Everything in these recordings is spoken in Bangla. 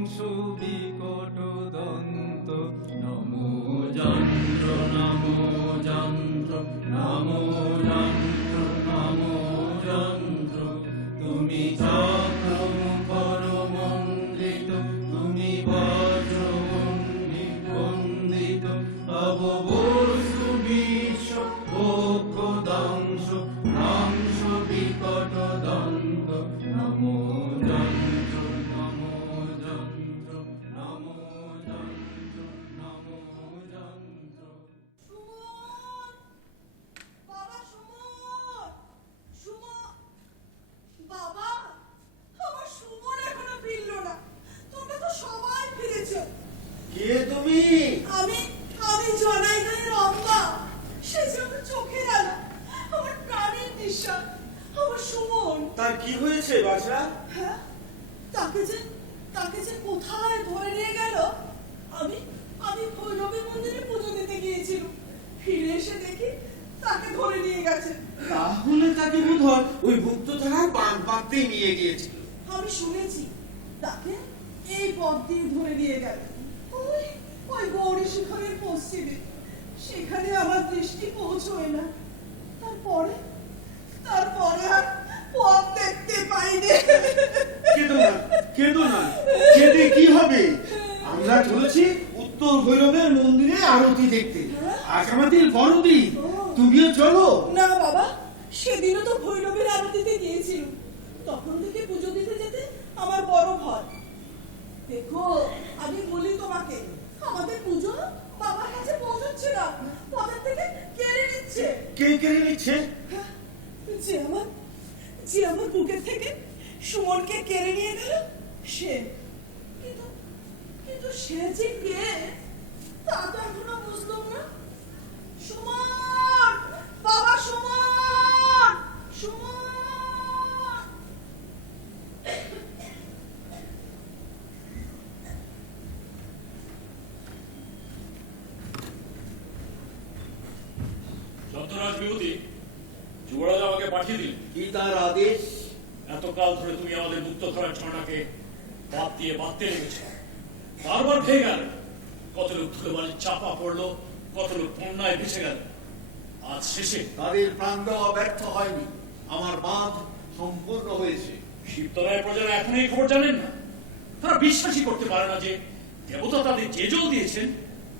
ধ্বংস বিকট দন্ত। নমো যন্ত্র নমো যন্ত্র নমো যন্ত্র নমো যন্ত্র। তুমি চক্র মুখর মন্ডিত, তুমি বজ্র বন্দিত। তব বস্তু বিশ্ব ভোগ্য ধ্বংস, ধ্বংস বিকট দন্ত। নমো যন্ত্র নমো যন্ত্র নমো যন্ত্র নমো যন্ত্র। সুমন! বাবা সুমন! সুমন! বাবা, আমার সুমন এখনো ফিরলো না। তোমরা তো সবাই ফিরেছো। কে তুমি? আমি জনাইদের রম্বা। সে যে আমার চোখের আলো, আমার প্রাণের নিঃশ্বাস, আমার সুমন। তার কি হয়েছে বাছা? হ্যাঁ, তাকে যে কোথায় ধরে নিয়ে গেল। আমি ভৈরবী মন্দিরে পুজো দিতে গিয়েছিলাম। ফিরে এসে দেখি তাকে ধরে নিয়ে গেছে। তাহলে তাকে বোধহয় ওই গুপ্ত থানার বাম পাকতে নিয়ে গিয়েছিল। আমি শুনেছি তাকে এই পথ দিয়ে ধরে নিয়ে গেল। ওই গৌরী শিখরের পশ্চিমে। সেখানে আমার দৃষ্টি পৌঁছয় না। তারপরে আর পথ দেখতে পাইনি। কেঁদো না, কেঁদে কি হবে? আমরা চলেছি উত্তর ভৈরবের মন্দিরে আরতি দেখতে। আজ আমাদের বড়দিন, তুমিও চলো। না বাবা, সেদিনও তো ভৈরবের আরতিতে গিয়েছিল। তখন থেকে পুজো দিতে যেতে আমার বড় ভয়। দেখো, আমি বলি তোমাকে, আমাদের পুজো বাবার কাছে পৌঁছচ্ছে না, পথের থেকে কেড়ে নিচ্ছে। কে কেড়ে নিচ্ছে? যে আমার বুকের থেকে সুমনকে কেড়ে নিয়ে গেল সে। কিন্তু সে যে কে তা তো এখনো বুঝলাম না। সুমন! বাবা সুমন! সুমন! যন্ত্ররাজ বিভূতি, যুবরাজ আমাকে পাঠিয়ে দিল। কি তার আদেশ? এতকাল ধরে তুমি আমাদের মুক্ত ধরার ঝর্ণাকে বাদ দিয়ে বাঁধতে লেগেছো। বারবার ভেঙে গেল। কত লোক ধুলো বালি চাপা পড়লো, কত লোক বন্যায় ভেসে গেল। আজ শেষে তাদের প্রাণ দেওয়া ব্যর্থ হয়নি, আমার বাঁধ সম্পূর্ণ হয়েছে। শিবতলায় প্রজারা এখন এই খবর জানেন না। তারা বিশ্বাসই করতে পারে না যে দেবতা তাদের যে জল দিয়েছেন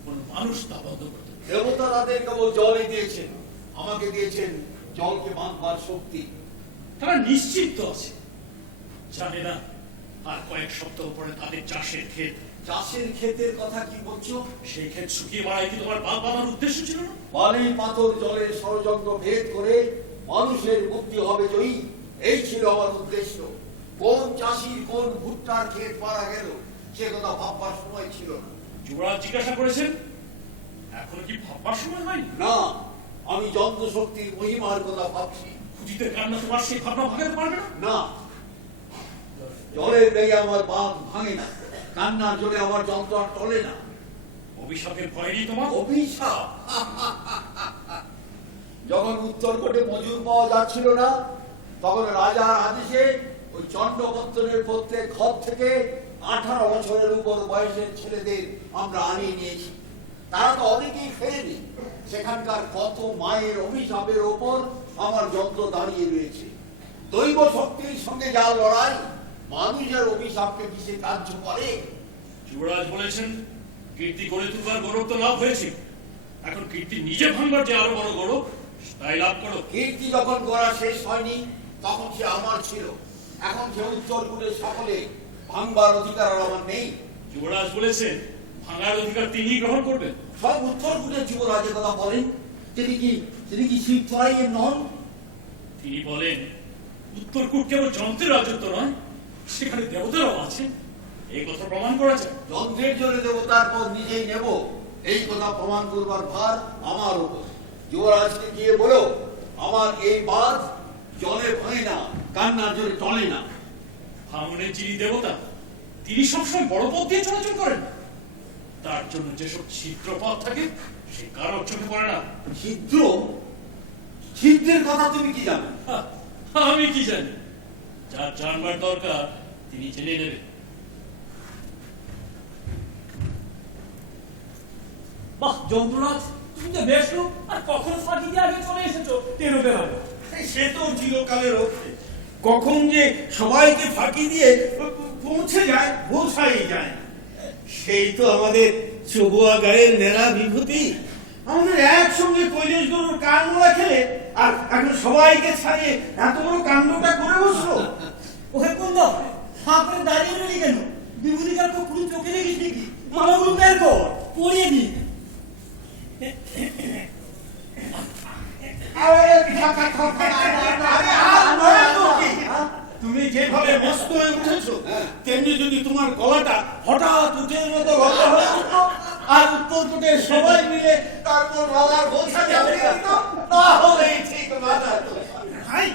কোন মানুষ তা বন্ধ করতে পারে। দেবতা তাদের কেবল জলই দিয়েছেন, আমাকে দিয়েছেন জলকে বাঁধবার শক্তি। তারা নিশ্চিত আছে, জানে না আর কয়েক সপ্তাহ পরে তাদের চাষের ক্ষেত। চাষের ক্ষেতের কথা কি বলছো? সেই ক্ষেত শুকিয়ে মারাই কি তোমার বাদ বাঁধার উদ্দেশ্য ছিল না? বালি পাথর জলের ষড়যন্ত্র ভেদ করে মানুষের মুক্তি হবে জয়ী, এই ছিল আমার উদ্দেশ্য। কোন চাষির কোন ভুট্টার ক্ষেত মারা গেল সে কথা ভাববার সময় ছিল না। যুবরাজ জিজ্ঞাসা করেছেন, এখন কি ভাববার সময় হয়নি? না, আমি যন্ত্র শক্তির মহিমার কথা ভাবছি। খুঁজিতে কান্না তোমার সেই ভাবনা ভাগাতে পারবে না। না, জলের বেগে আমার বাঁধ ভাঙে না, কান্নার জোরে আমার যন্ত্র আর চলে না। অভিশাপের ভয় নেই তোমার? অভিশাপ? যখন উত্তরকোটে মজুর পাওয়া যাচ্ছিল না, তখন রাজার আদেশে ওই চন্ডপত্তনের প্রত্যেক ঘর থেকে 18 বছরের উপর বয়সের ছেলেদের আমরা আনিয়ে নিয়েছি। তারা তো অনেকেই ফেরেনি। সেখানকার কত মায়ের অভিশাপের ওপর আমার যন্ত্র দাঁড়িয়ে রয়েছে। দৈব শক্তির সঙ্গে যা লড়াই, মানুষের অভিশাপকে কি সে কার্য করে? যুবরাজ বলেছেন, কীর্তি গড়ে তুলবার গৌরব তো লাভ হয়েছে, এখন কীর্তি নিজে ভাঙবার যে আরো বড় গৌরব তাই লাভ করো। কীর্তি যখন গড়া শেষ হয়নি তখন সে আমার ছিল, এখন সে উত্তরকূটের সকলে ভাঙবার অধিকার আর আমার নেই। যুবরাজ বলেছেন, ভাঙার অধিকার তিনি গ্রহণ করবেন। সব উত্তরকূটের যুবরাজের কথা বলেন, তিনি কি শিবতলাইয়ের নন? তিনি বলেন, উত্তরকূট কেবল যন্ত্রের রাজত্ব নয়, সেখানে দেবতারাও আছে। এই কথা প্রমাণ করা যায়। যন্ত্রের জন্য দেবতার পদ নিজেই নেব, এই কথা প্রমাণ করবার ভার আমার উপর। যুবরাজকে গিয়ে বলো, আমার এই বাঁধ জলে ভাঙে না, কান্নার জলে টলে না। ভাঙনের যিনি দেবতা তিনি সবসময় বড় পথ দিয়ে চলাচল করেন। তার জন্য যেসব ছিদ্র পথ থাকে সে কারোর চোখে পড়ে না। ছিদ্র? ছিদ্রের কথা তুমি কি জানো? আমি কি জানি? যার জানবার দরকার তিনি জেনে নেবেন। বাহ যন্ত্ররাজ, তুমি তো বেশ লোক, আর কখন ফাঁকি দিয়ে আগে চলে এসেছো টেরো পেলাম না। সে তো চিরকালের অভ্যেস। কখন যে সবাইকে ফাঁকি দিয়ে পৌঁছে যায় পৌঁছাই যায় না। সেই তো আমাদের চবুয়া গায়ের নেড়া বিভূতি। আমাদের একসঙ্গে কৈলাস গরুর কান মোড়া খেলে আর এখন সবাইকে ছাড়িয়ে এত বড় কাণ্ডটা করে বসলো। ওহে কোন হাঁ করে দাঁড়িয়ে রইলি কেন? বিভূতিকার পুরো চোখে লেগিস নাকি? মামাগুলো বের কর, পড়িয়ে দি। তুমি যেভাবে মস্ত হয়ে উঠেছো তেমনি যদি তোমার গলাটা হঠাৎ উঠের মতো গলা হয়ে উঠতো আর উত্তরকূটের সবাই মিলে তারপর রাজার বোঝা যাবে তাহলেই ঠিক মাথা তো। ভাই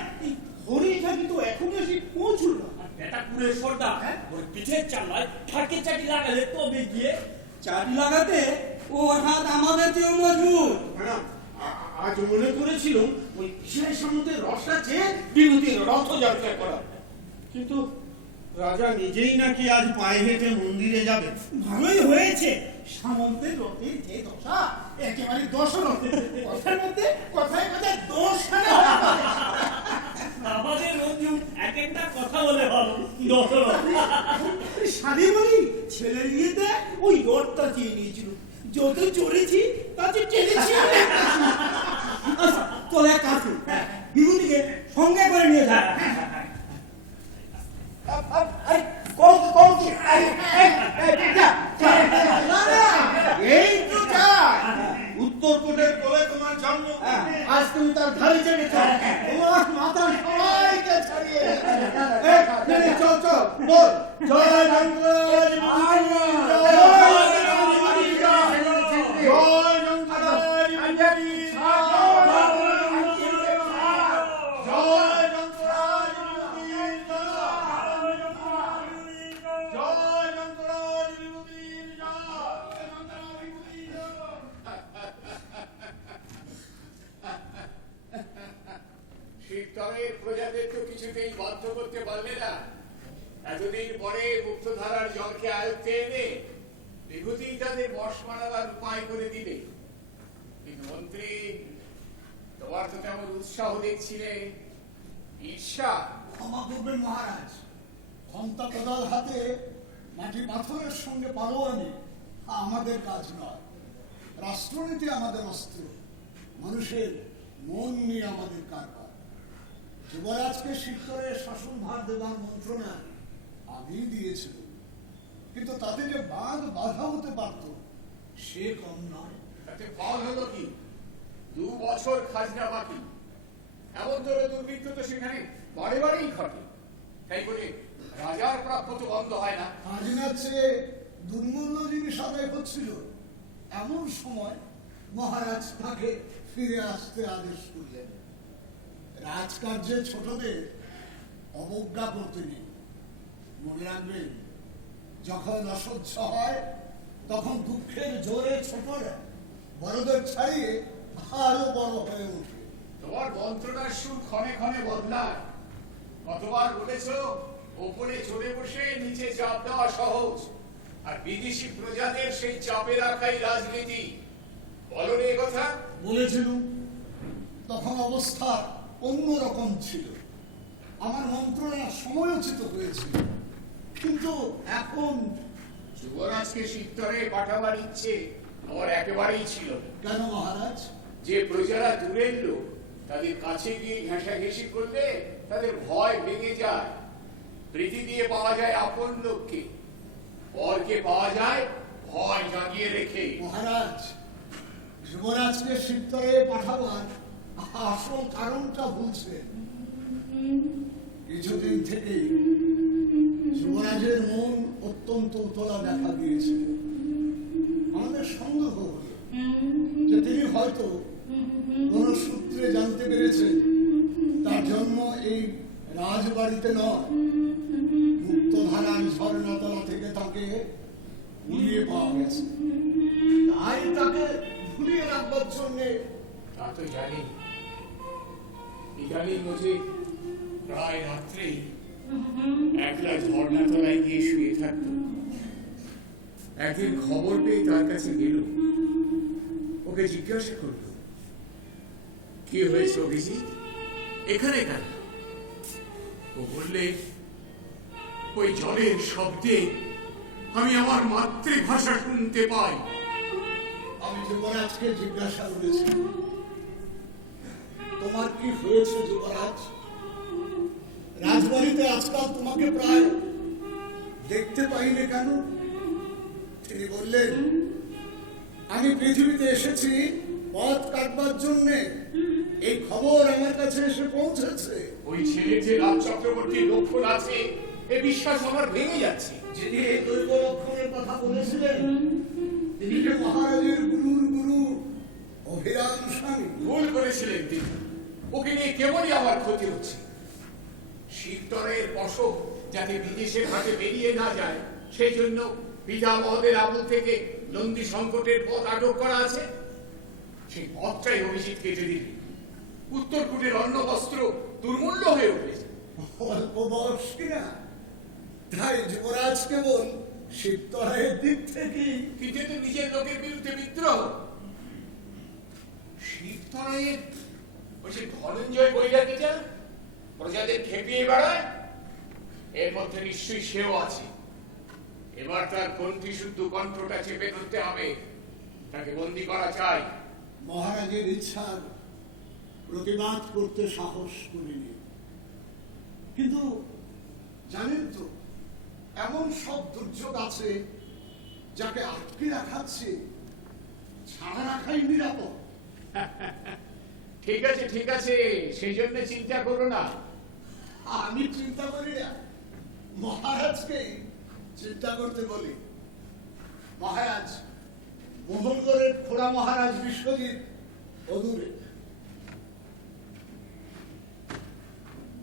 হরিণটা কিন্তু এখন এসে পৌঁছল না। বেটা পুরে সর্দা, ওর পিঠের চামড়ায় ঠাকে চাটি লাগালে তবে গিয়ে চাটি লাগাতে ও হাত আমাদের চেয়েও মজবুত। ম্যাডাম, আজ মনে করেছিলাম ওই বিশেষ সমুদ্রের রসটা চেয়ে বিভূতির রথযাত্রা করা, কিন্তু রাজা নিজেই নাকি আজ পায়ে হেঁটে মন্দিরে যাবে। ভালোই হয়েছে, সামন্তের রথের যে দশা একেবারে দশরথের। কথার মধ্যে কথায় কথায় দোষ আমাদের রঞ্জুন এক একটা কথা বলে ভালো দশরথ। সাদে বলি ছেলের বিয়েতে ওই রথটা চেয়ে নিয়েছিল, যত চড়েছি তাতে টেনেছি। আচ্ছা চলে এক কাজ করি, বিভূতিকে সঙ্গে করে নিয়ে যায়। এই তো যায় উত্তরকূটের কোলে তোমার জন্ম, আজ তুমি তার ধারে চেপেছ। তোমার মাথা সবাইকে ছাড়িয়ে চল চল বল জয় রঙ্গরাজ শীতকালের প্রজাদের তো কিছুতেই বাধ্য করতে পারলে না। এতদিন পরে মুক্তধারার জলকে আয়ত্তে এনে বিভূতি তাদের বশ মানাবার উপায় করে দিলে। কিন্তু মন্ত্রী, তোমার তো তেমন উৎসাহ দেখছিলে, ঈর্ষা। ক্ষমা করবেন মহারাজ, ঘন্টা কোদাল হাতে মাটি পাথরের সঙ্গে পালোয়ানি আমাদের কাজ নয়। রাষ্ট্রনীতি আমাদের অস্ত্র, মানুষের মন নিয়ে আমাদের কারবার। যুবরাজকে শিক্ষরে শাসনভার দেবার মন্ত্রণা আমি দিয়েছিলাম, কিন্তু তাতে যে বাধা হতে পারত সে কম নয়। তাতে ফল হলো কি? 2 বছর খাজনা বাকি। এমন ধরে দুর্ভিক্ষ তো সেখানে বারে বারেই ঘটে। তাই বলে রাজার প্রাপ্য তো বন্ধ হয় না। খাজনার চেয়ে দুর্মূল্য জিনিস আদায় হচ্ছিল, এমন সময় মহারাজ তাকে ফিরে আসতে আদেশ করলেন। রাজকার্যে ছোটদের অবজ্ঞা করতে নেই। মনে রাখবেন, যখন অসহ্য হয় তখন দুঃখের জোরে ছোটরা বড়দের ছাড়িয়ে আরো বড় হয়ে ওঠে। তোমার মন্ত্রণার সুর ক্ষণে ক্ষণে বদলায়। কতবার বলেছ ওপরে চড়ে বসে নিচে চাপ দেওয়া সহজ, আর বিদেশি প্রজাদের সেই চাপে রাখাই রাজনীতি। বলো রে কথা। বলেছিলুম, তখন অবস্থা অন্যরকম ছিল, আমার মন্ত্রণা সময়োচিত হয়েছিল। কিন্তু এখন যুবরাজকে শীতরে পাঠাবার ইচ্ছে আমার একেবারেই ছিল না। কেন মহারাজ? যে প্রজারা দূরের লোক তাদের কাছে গিয়ে ঘেঁষাঘেঁষি করলে তাদের ভয় ভেঙে যায়। প্রীতি দিয়ে পাওয়া যায় আপন লোককে, পরকে পাওয়া যায় ভয় জাগিয়ে রেখে। মহারাজ, যুবরাজকে শীতরে পাঠাবার আসল কারণটা বুঝবেন। কিছুদিন থেকেই যুবরাজের মন অত্যন্ত উতলা দেখা দিয়েছিল। আমাদের সন্দেহ হল যে তিনি হয়তো কোন সূত্রে জানতে পেরেছেন তার জন্ম এই রাজবাড়িতে নয়, মুক্তধারার ঝর্ণাতলা থেকে তাকে উড়িয়ে পাওয়া গেছে। তাই তাকে ভুলিয়ে রাখবার জন্যে। তা তো জানি, ইদানিং যে প্রায় রাত্রে একলা ঝর্ণাতলায় গিয়ে শুয়ে থাকতো। একদিন খবর পেয়ে তার কাছে গেল, ওকে জিজ্ঞাসা করল, কি হয়েছে অভিজিৎ, এখানে কেন? ও বললে, ওই জলের শব্দে আমি আমার মাতৃভাষা শুনতে পাই। আমি যুবরাজকে জিজ্ঞাসা করেছি, তোমার কি হয়েছে যুবরাজ? রাজবাড়িতে আজকাল তোমাকে প্রায় দেখতে পাইনি কেন? তিনি বললেন, আমি পৃথিবীতে এসেছি পথ কাটবার জন্য। এই খবর আমার কাছে এসে পৌঁছেছে। ওই ছেলে যে রাজ চক্রবর্তীর লক্ষণ আছে, এ বিশ্বাস আমার ভেঙে যাচ্ছে। যিনি এই দৈব লক্ষণের কথা বলেছিলেন, তিনি যে মহারাজের গুরুর গুরু অভিরাম স্বামী। ভুল করেছিলেন তিনি, ওকে নিয়ে কেবলই আমার ক্ষতি হচ্ছে। শিবতরের পশম যাতে বিদেশের হাতে বেরিয়ে না যায়, সেই জন্য পিতামহদের আমল থেকে নন্দী সংকটের পথ আটক করা আছে। সেই পথটাই অভিজিৎ কেটে দিল। উত্তরকূটের অন্ন বস্ত্র দুর্মূল্য হয়ে উঠেছে। অল্প বয়স কিনা, তাই যুবরাজ কেবল শিবতরের দিক থেকে। কিন্তু তো নিজের লোকের বিরুদ্ধে বিদ্রোহ। শিবতরের ওই যে ধনঞ্জয় বৈরাগীটা প্রজাদের খেপিয়ে বেড়ায়, এর মধ্যে নিশ্চয়ই সেও আছে। এবার তার কণ্ঠী শুদ্ধ কণ্ঠটা চেপে ধরতে হবে, তাকে বন্দি করা চাই। মহারাজের ইচ্ছার প্রতিবাদ করতে সাহস করিনি, কিন্তু জানেন তো, এমন সব দুর্যোগ আছে যাকে আটকে রাখাচ্ছে ছাড়া রাখাই নিরাপদ। ঠিক আছে ঠিক আছে, সেই জন্য চিন্তা করো না। আমি চিন্তা করি না, মহারাজকে চিন্তা করতে বলি। মহারাজ, মোহনগড়ের খোড়া মহারাজ বিশ্বজিৎ অদূরে।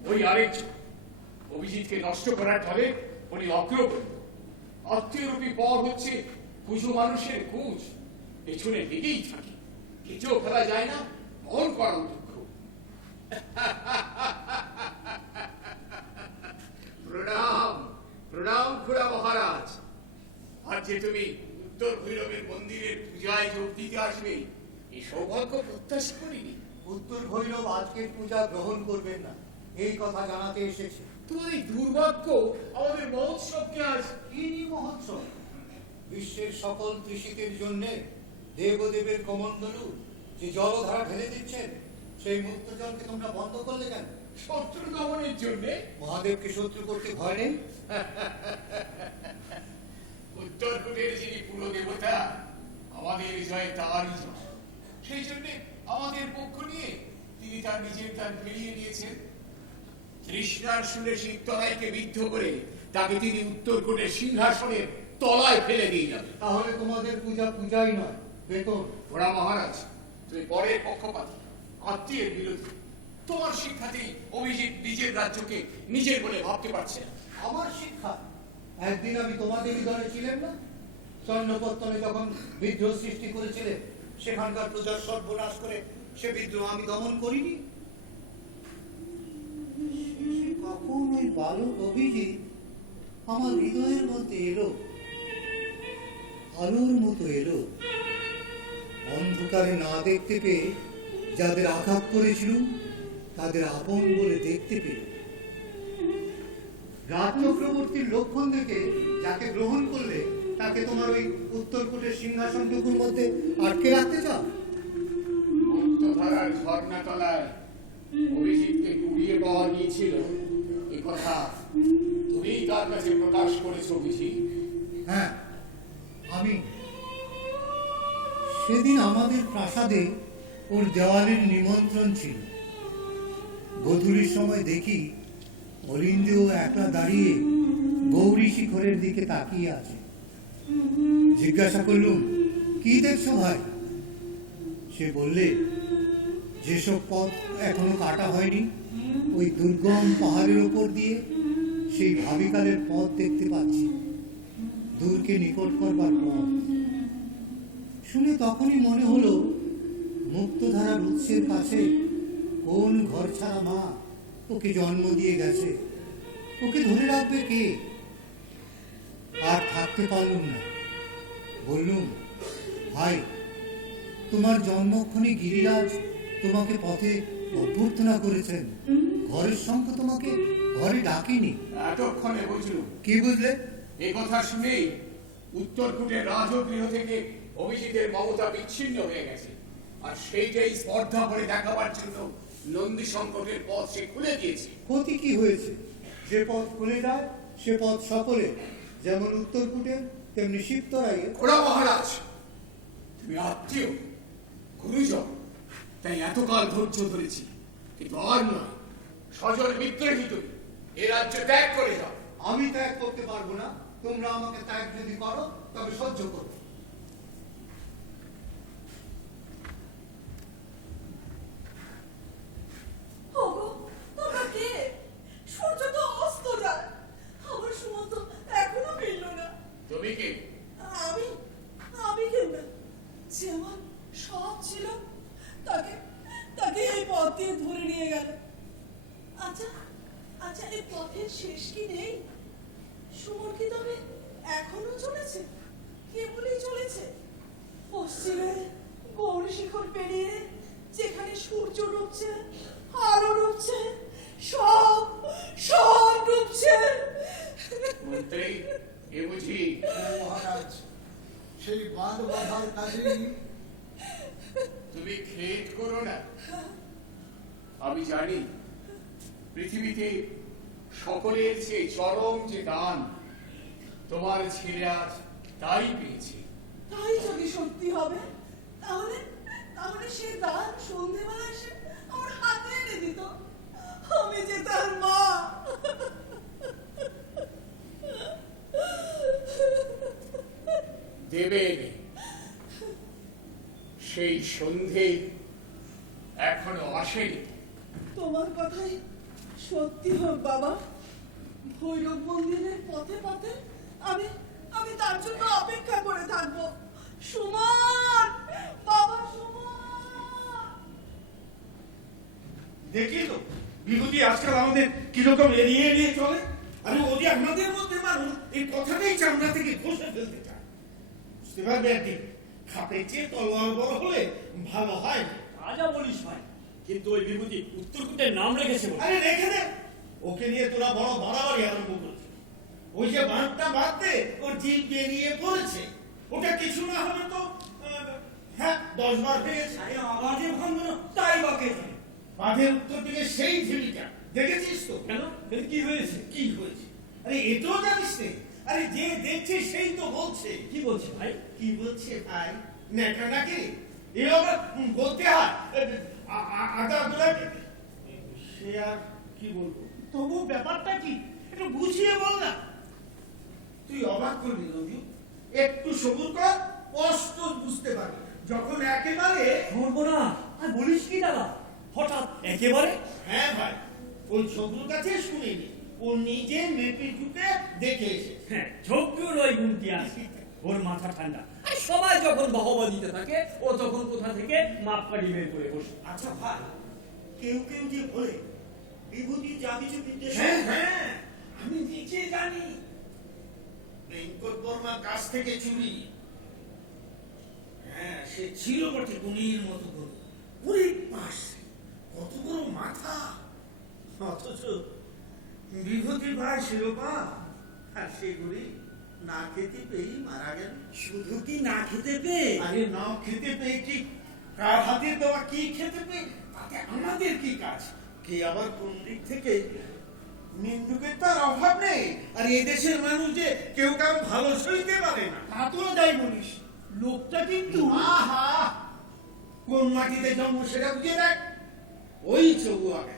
ওই আরেক অভিজিৎকে নষ্ট করার ফলে উনি অগ্রগণ্য। আত্মীয়রূপী পর হচ্ছে পুজো মানুষের কুচ, পেছনে লেগেই থাকে, কেটেও ফেলা যায় না, বহন করা দুঃখ। প্রণাম প্রণাম খুড়া মহারাজ। আর যে তুমি উত্তর ভৈরবের মন্দিরের পূজায় যোগ দিতে আসবে, এই সৌভাগ্য প্রত্যাশা করিনি। উত্তর ভৈরব আজকের পূজা গ্রহণ করবেন না, এই কথা জানাতে এসেছে। তোমার এই দুর্ভাগ্য আমাদের মহোৎসবকে আজ কি মহোৎসব? বিশ্বের সকল কৃষিকের জন্য দেবদেবের কমণ্ডলু যে জলধারা ঢেলে দিচ্ছেন, সেই মুক্ত জলকে তোমরা বন্ধ করলে কেন? শত্রু দমনের জন্য। মহাদেবকে শত্রু করতে ভয় নেই? উত্তরকূটের যিনি পুরো দেবতা, আমাদের জয় তারই জয়। সেই জন্য আমাদের পক্ষ নিয়ে তিনি তার নিজের দান ফিরিয়ে নিয়েছেন। তৃষ্ণার সুরে শিবতলাইকে বিদ্ধ করে তাকে তিনি উত্তরকূটের সিংহাসনের তলায় ফেলে দিয়ে যাবে। তাহলে তোমাদের পূজা পূজাই নয়, বেতন। ওরা মহারাজ, তুমি পরের পক্ষপাত, আত্মীয়ের বিরোধী। তোমার শিক্ষাতেই অভিজিৎ নিজের রাজ্যকে নিজের বলে ভাবতে পারছে না। আমার শিক্ষা? একদিন আমি তোমাদেরই দলে ছিলেন না? চন্দ্রপত্তনে যখন বিদ্রোহ সৃষ্টি করেছিলেন, সেখানকার প্রজার সর্বনাশ করে সে বিদ্রোহ আমি দমন করিনি? কখন ওই বালক অভিজিৎ আমার হৃদয়ের মধ্যে এলো, আলোর মতো এলো। অন্ধকারে না দেখতে পেয়ে যাদের আঘাত করেছিল, তাদের আপন বলে দেখতে পেল। রাজ চক্রবর্তীর লক্ষণ দেখে যাকে গ্রহণ করলে, তাকে তোমার ওই উত্তরকূটের সিংহাসনটুকুর মধ্যে আটকে রাখতে চাও? মুক্তধারার ঝর্ণা তলায় অভিজিৎকে কুড়িয়ে পাওয়া গিয়েছিল, এ কথা তুমি তার কাছে প্রকাশ করেছো বুঝি? হ্যাঁ, আমি। সেদিন আমাদের প্রাসাদে ওর দেওয়ালের নিমন্ত্রণ ছিল। গোধূলির সময় দেখি অলিন্দেও একলা দাঁড়িয়ে গৌরী শিখরের দিকে তাকিয়ে আছে। জিজ্ঞাসা করলুম, কি দেখছো ভাই? সে বললে, যেসব পথ এখনো কাটা হয়নি, ওই দুর্গম পাহাড়ের উপর দিয়ে সেই ভাবিকালের পথ দেখতে পাচ্ছি, দূরকে নিকট করবার পথ। শুনে তখনই মনে হলো, মুক্তধারার উৎসের কাছে কোন ঘর ছাড়া মা ওকে জন্ম দিয়ে গেছে, ওকে ধরে রাখবে কে? আর থাকতে পারলুম না। বললুম, ভাই, তোমার জন্মক্ষণে গিরিরাজ তোমাকে পথে অভ্যর্থনা করেছেন, ঘরের সঙ্গে তোমাকে ঘরে ডাকেনি। এতক্ষণে বুঝলুম। কি বুঝলে? এ কথা শুনেই উত্তরকূটের রাজগৃহ থেকে অভিজিতের মমতা বিচ্ছিন্ন হয়ে গেছে, আর সেইটাই স্পর্ধা করে দেখাবার জন্য নন্দী সংকটের পথ সে খুলে দিয়েছে। ক্ষতি কি হয়েছে? যে পথ খুলে যায় সে পথ সকলে, যেমন উত্তরকূটে তেমনি শিবতরাইয়ে। ওরা মহারাজ, তুমি আত্মীয় গুরুজন, তাই এতকাল ধৈর্য ধরেছি, কিন্তু আর নয়। স্বজন বিদ্রোহী তুমি এ রাজ্য ত্যাগ করে যাও। আমি ত্যাগ করতে পারবো না, তোমরা আমাকে ত্যাগ যদি করো তবে সহ্য করো। ওগো, তোমরা কে? সূর্য তো অস্ত যায়, আমার সুমন্ত এখনো ফিরল না। তুমি কে? আমি আমি কেন? যে আমার সব ছিল, তাকে তাকে এই পথ দিয়ে ধরে নিয়ে গেল। আচ্ছা আচ্ছা, এই পথের শেষ কি নেই? সুমন কি তবে এখনো চলেছে? কেবলই চলেছে পশ্চিমে গৌরী শিখর পেরিয়ে, যেখানে সূর্য ডুবছে, আলো ডুবছে, সব সব ডুবছে। মন্ত্রী, এ বুঝি মহারাজ, সেই বাঁধ বাঁধার কাজেই তুমি খেদ করো না। আমি জানি পৃথিবীতে সকলের চেয়ে চরম যে দান তোমার ছেলে আজ তাই পেয়েছে। তাই যদি সত্যি হবে, তাহলে তাহলে সে দান সন্ধ্যেবেলা এসে আমার হাতে এনে দিত। আমি যে তার মা। দেবে এনে। সেই সন্ধে এখনো আসেনি। তোমার কথাই সত্যি হোক বাবা। ভৈরব মন্দিরের পথে পথে আমি আমি তার জন্য অপেক্ষা করে থাকবো। সুমন, বাবা সুমন। দেখি তো বিভূতি আজকাল আমাদের কিরকম এড়িয়ে এড়িয়ে চলে। আরে ও যে আমাদের মধ্যে মানুষ, এই কথাটাই চামড়া থেকে ঘষে ফেলতে চায়। বুঝতে পারবে একদিন খাপে চেয়ে তলোয়ার বড় হলে ভালো হয় না। রাজা বলিস ভাই, কিন্তু ওই বিভূতি উত্তরকূটের নাম রেখেছে বলে। আরে রেখে দে, ওকে নিয়ে তোরা বড় বাড়াবাড়ি আরম্ভ করছিস। ওই যে বাঁধটা বাঁধতে ওর জিভ বেরিয়ে পড়েছে, ওটা কিছু না হবে তো হ্যাঁ 10 বার পেয়েছে। আরে আমাদের ভাঙবে না, তাই বাকে যায়। বাঁধের উত্তর দিকে সেই ঝিলিটা দেখেছিস তো? কেন? এর কি হয়েছে? কি হয়েছে? আরে এটাও জানিস নে? আরে যে দেখছে সেই তো বলছে। কি বলছে ভাই? কি বলছে ভাই? নেকা নাকি এ আবার বলতে হয় আদা দুলাকে। সে আর কি বলবো? তবু ব্যাপারটা কি একটু বুঝিয়ে বল না। তুই অবাক করবি রবি, একটু সবুর কর, স্পষ্ট বুঝতে পারবি। যখন একেবারে মরবো না। আর বলিস কি দাদা, হঠাৎ একেবারে? হ্যাঁ ভাই, ওই ছবুর কাছে শুনিনি, ও নিজে মেপে ঢুকে দেখে এসেছে। হ্যাঁ, ঝোঁকুর ওই গুমটি আছে, ওর মাথা ঠান্ডা। আর সবাই যখন বাহবা দিতে থাকে, ও তখন কোথা থেকে মাপকাঠি বের করে বসে। আচ্ছা ভাই, কেউ কেউ যে বলে বিভূতি যা কিছু বিদ্বেষ, হ্যাঁ হ্যাঁ, আমি নিজে জানি। বেঙ্কট বর্মার কাছ থেকে চুরি। হ্যাঁ, সে ছিল বটে গুণীর মতো করে। ওরে পাশ, কত বড় মাথা! অথচ বিভূতি ভাই শিরোপা, আর সেগুলি না খেতে পেয়েই মারা গেল। শুধু কি না খেতে পেয়ে? আরে না খেতে পেয়ে কি, কার হাতে দেওয়া কি খেতে পেয়ে, তাতে আমাদের কি কাজ? কে আবার কোন দিক থেকে নিন্দুকের তার অভাব নেই। আর এদেশের মানুষ যে কেউ কারো ভালো সইতে পারে না। তা তোরা যাই বলিস, লোকটা কিন্তু আহা, কোন মাটিতে জন্ম সেটা বুঝিয়ে দেখ। ওই চবু আগে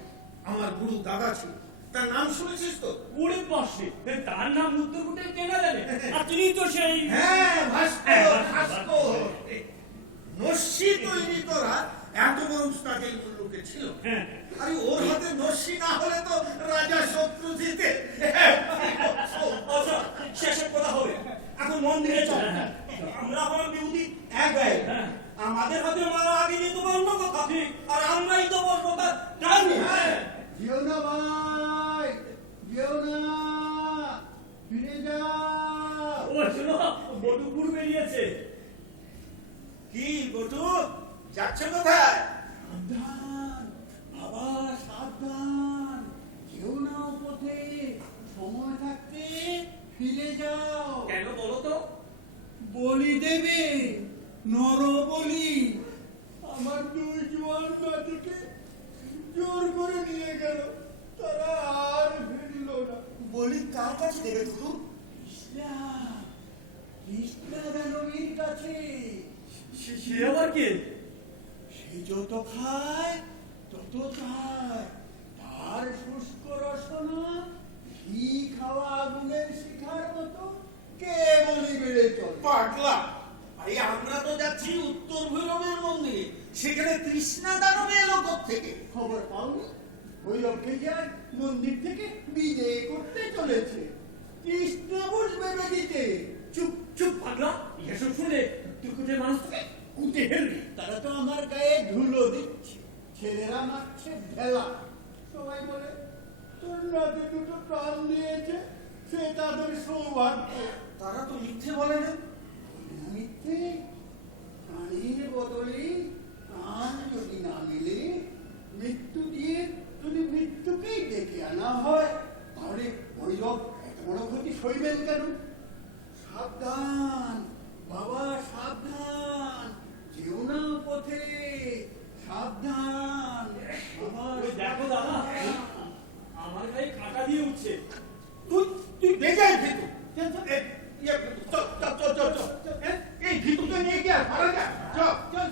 আমার গুরু দাদা ছিল, তার নাম শুনেছিস তো? ওরে পাশে তার নাম উত্তরকূটে কেনা জানে। আর তিনি তো সেই হ্যাঁ, ভাস্কর। হ্যাঁ, ভাস্কর নস্যি তৈরি করা এত বড় উস্তাদ এই মুল্লুকে ছিল। হ্যাঁ। আরে ওর হাতে নস্যি না হলে তো রাজা শত্রু জিতে। আচ্ছা, শেষের কথা হবে, এখন মন্দিরে চল। আমরা হলাম বিভূতি এক গায়ে, হ্যাঁ। আমাদের হাতে মারা আগে নিয়ে তোমার অন্য কথা, আর আমরাই তো বলবো তার ডাইনি। যেও না ভাই, যেও না, ফিরে যাও। ও শোনো, বটুপুর বেরিয়েছে। কি বটু, যাচ্ছ কোথায়? সাবধান বাবা, সাবধান, কেউ না পথে, সময় থাকতে ফিরে যাও। কেন বলো তো? বলি দেবে, নর বলি। আমার দুই জোয়ান নাতিকে জোর করে নিয়ে গেল, তারা আর ফিরল না। বলি কার কাছে দেবে শুধু? কৃষ্ণা দানবীর কাছে। সে আবার কে? সে যত খায় তত চায়, তার শুষ্ক রসনা ঘি খাওয়া আগুনের শিখার মতো কেবলই বেড়ে চলে। পাগলা, আরে আমরা তো যাচ্ছি উত্তর ভৈরবের মন্দিরে, সেখানে তৃষ্ণা দানবে এলো থেকে। খবর পাওনি? ভৈরবকে যায় মন্দির থেকে বিদায় করতে চলেছে। কৃষ্ণ বসবে বেদিতে। চুপ চুপ পাগলা, এসব শুনে তুই কুটে মানুষকে কুটে ফেলবি। তারা তো আমার গায়ে ধুলো দিচ্ছে, ছেলেরা মারছে ভেলা। সবাই বলে তোর নাতি দুটো প্রাণ দিয়েছে, সে তাদের সৌভাগ্য। তারা তো মিথ্যে বলে না। মিথ্যে? প্রাণীর বদলে প্রাণ যদি না মিলে, মৃত্যু দিয়ে যদি মৃত্যুকেই ডেকে আনা হয়, তাহলে ভৈরব এত বড় ক্ষতি সইবেন কেন? সাবধান বাবা, সাবধান, যেও না পথে, সাবধান বাবা। ওই দেখো দাদা, আমার গায়ে কাঁটা দিয়ে উঠছে। তুই বেজায় ভিতু। চল, এই ভিতুকে নিয়ে গিয়ে মারা যা। চল।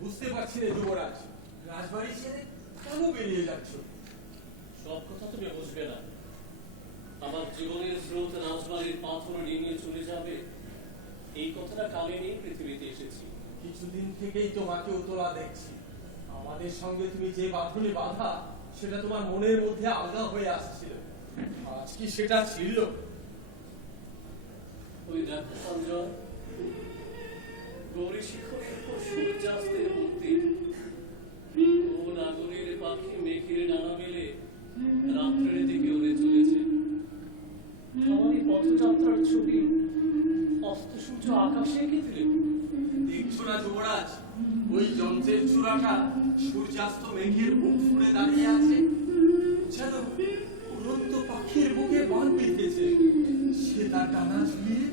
বুঝতে পারছি না যুবরাজ, রাজবাড়ি ছেড়ে কেন বেরিয়ে যাচ্ছ? সব কথা তুমি বুঝবে না। আমার জীবনের স্রোত রাজবাড়ির পাথর ডিঙিয়ে চলে যাবে, এই কথাটা কানে নিয়ে পৃথিবীতে এসেছি। কিছুদিন থেকেই তোমাকে উতলা দেখছি। আমাদের সঙ্গে তুমি যে বাঁধনে বাঁধা, সেটা তোমার মনের মধ্যে আলগা হয়ে আসছিল। আজ কি সেটা ছিল? ওই দেখো সঞ্জয়, গৌরী শিখরের উপর সূর্যাস্তের মূর্তি। ও নাগরের পাখি মেঘের ডানা মেলে রাত্রের দিকে উড়ে চলেছে। আমার এই পথযাত্রার ছবি অস্ত সূর্য আকাশে এঁকে দিলে। দেখছো না যুবরাজ, ওই যন্ত্রের চূড়াটা সূর্যাস্ত মেঘের মুখ ফুড়ে দাঁড়িয়ে আছে, যেন উড়ন্ত পাখির বুকে বান বেঁধেছে। সে তার ডানা ঝুলিয়ে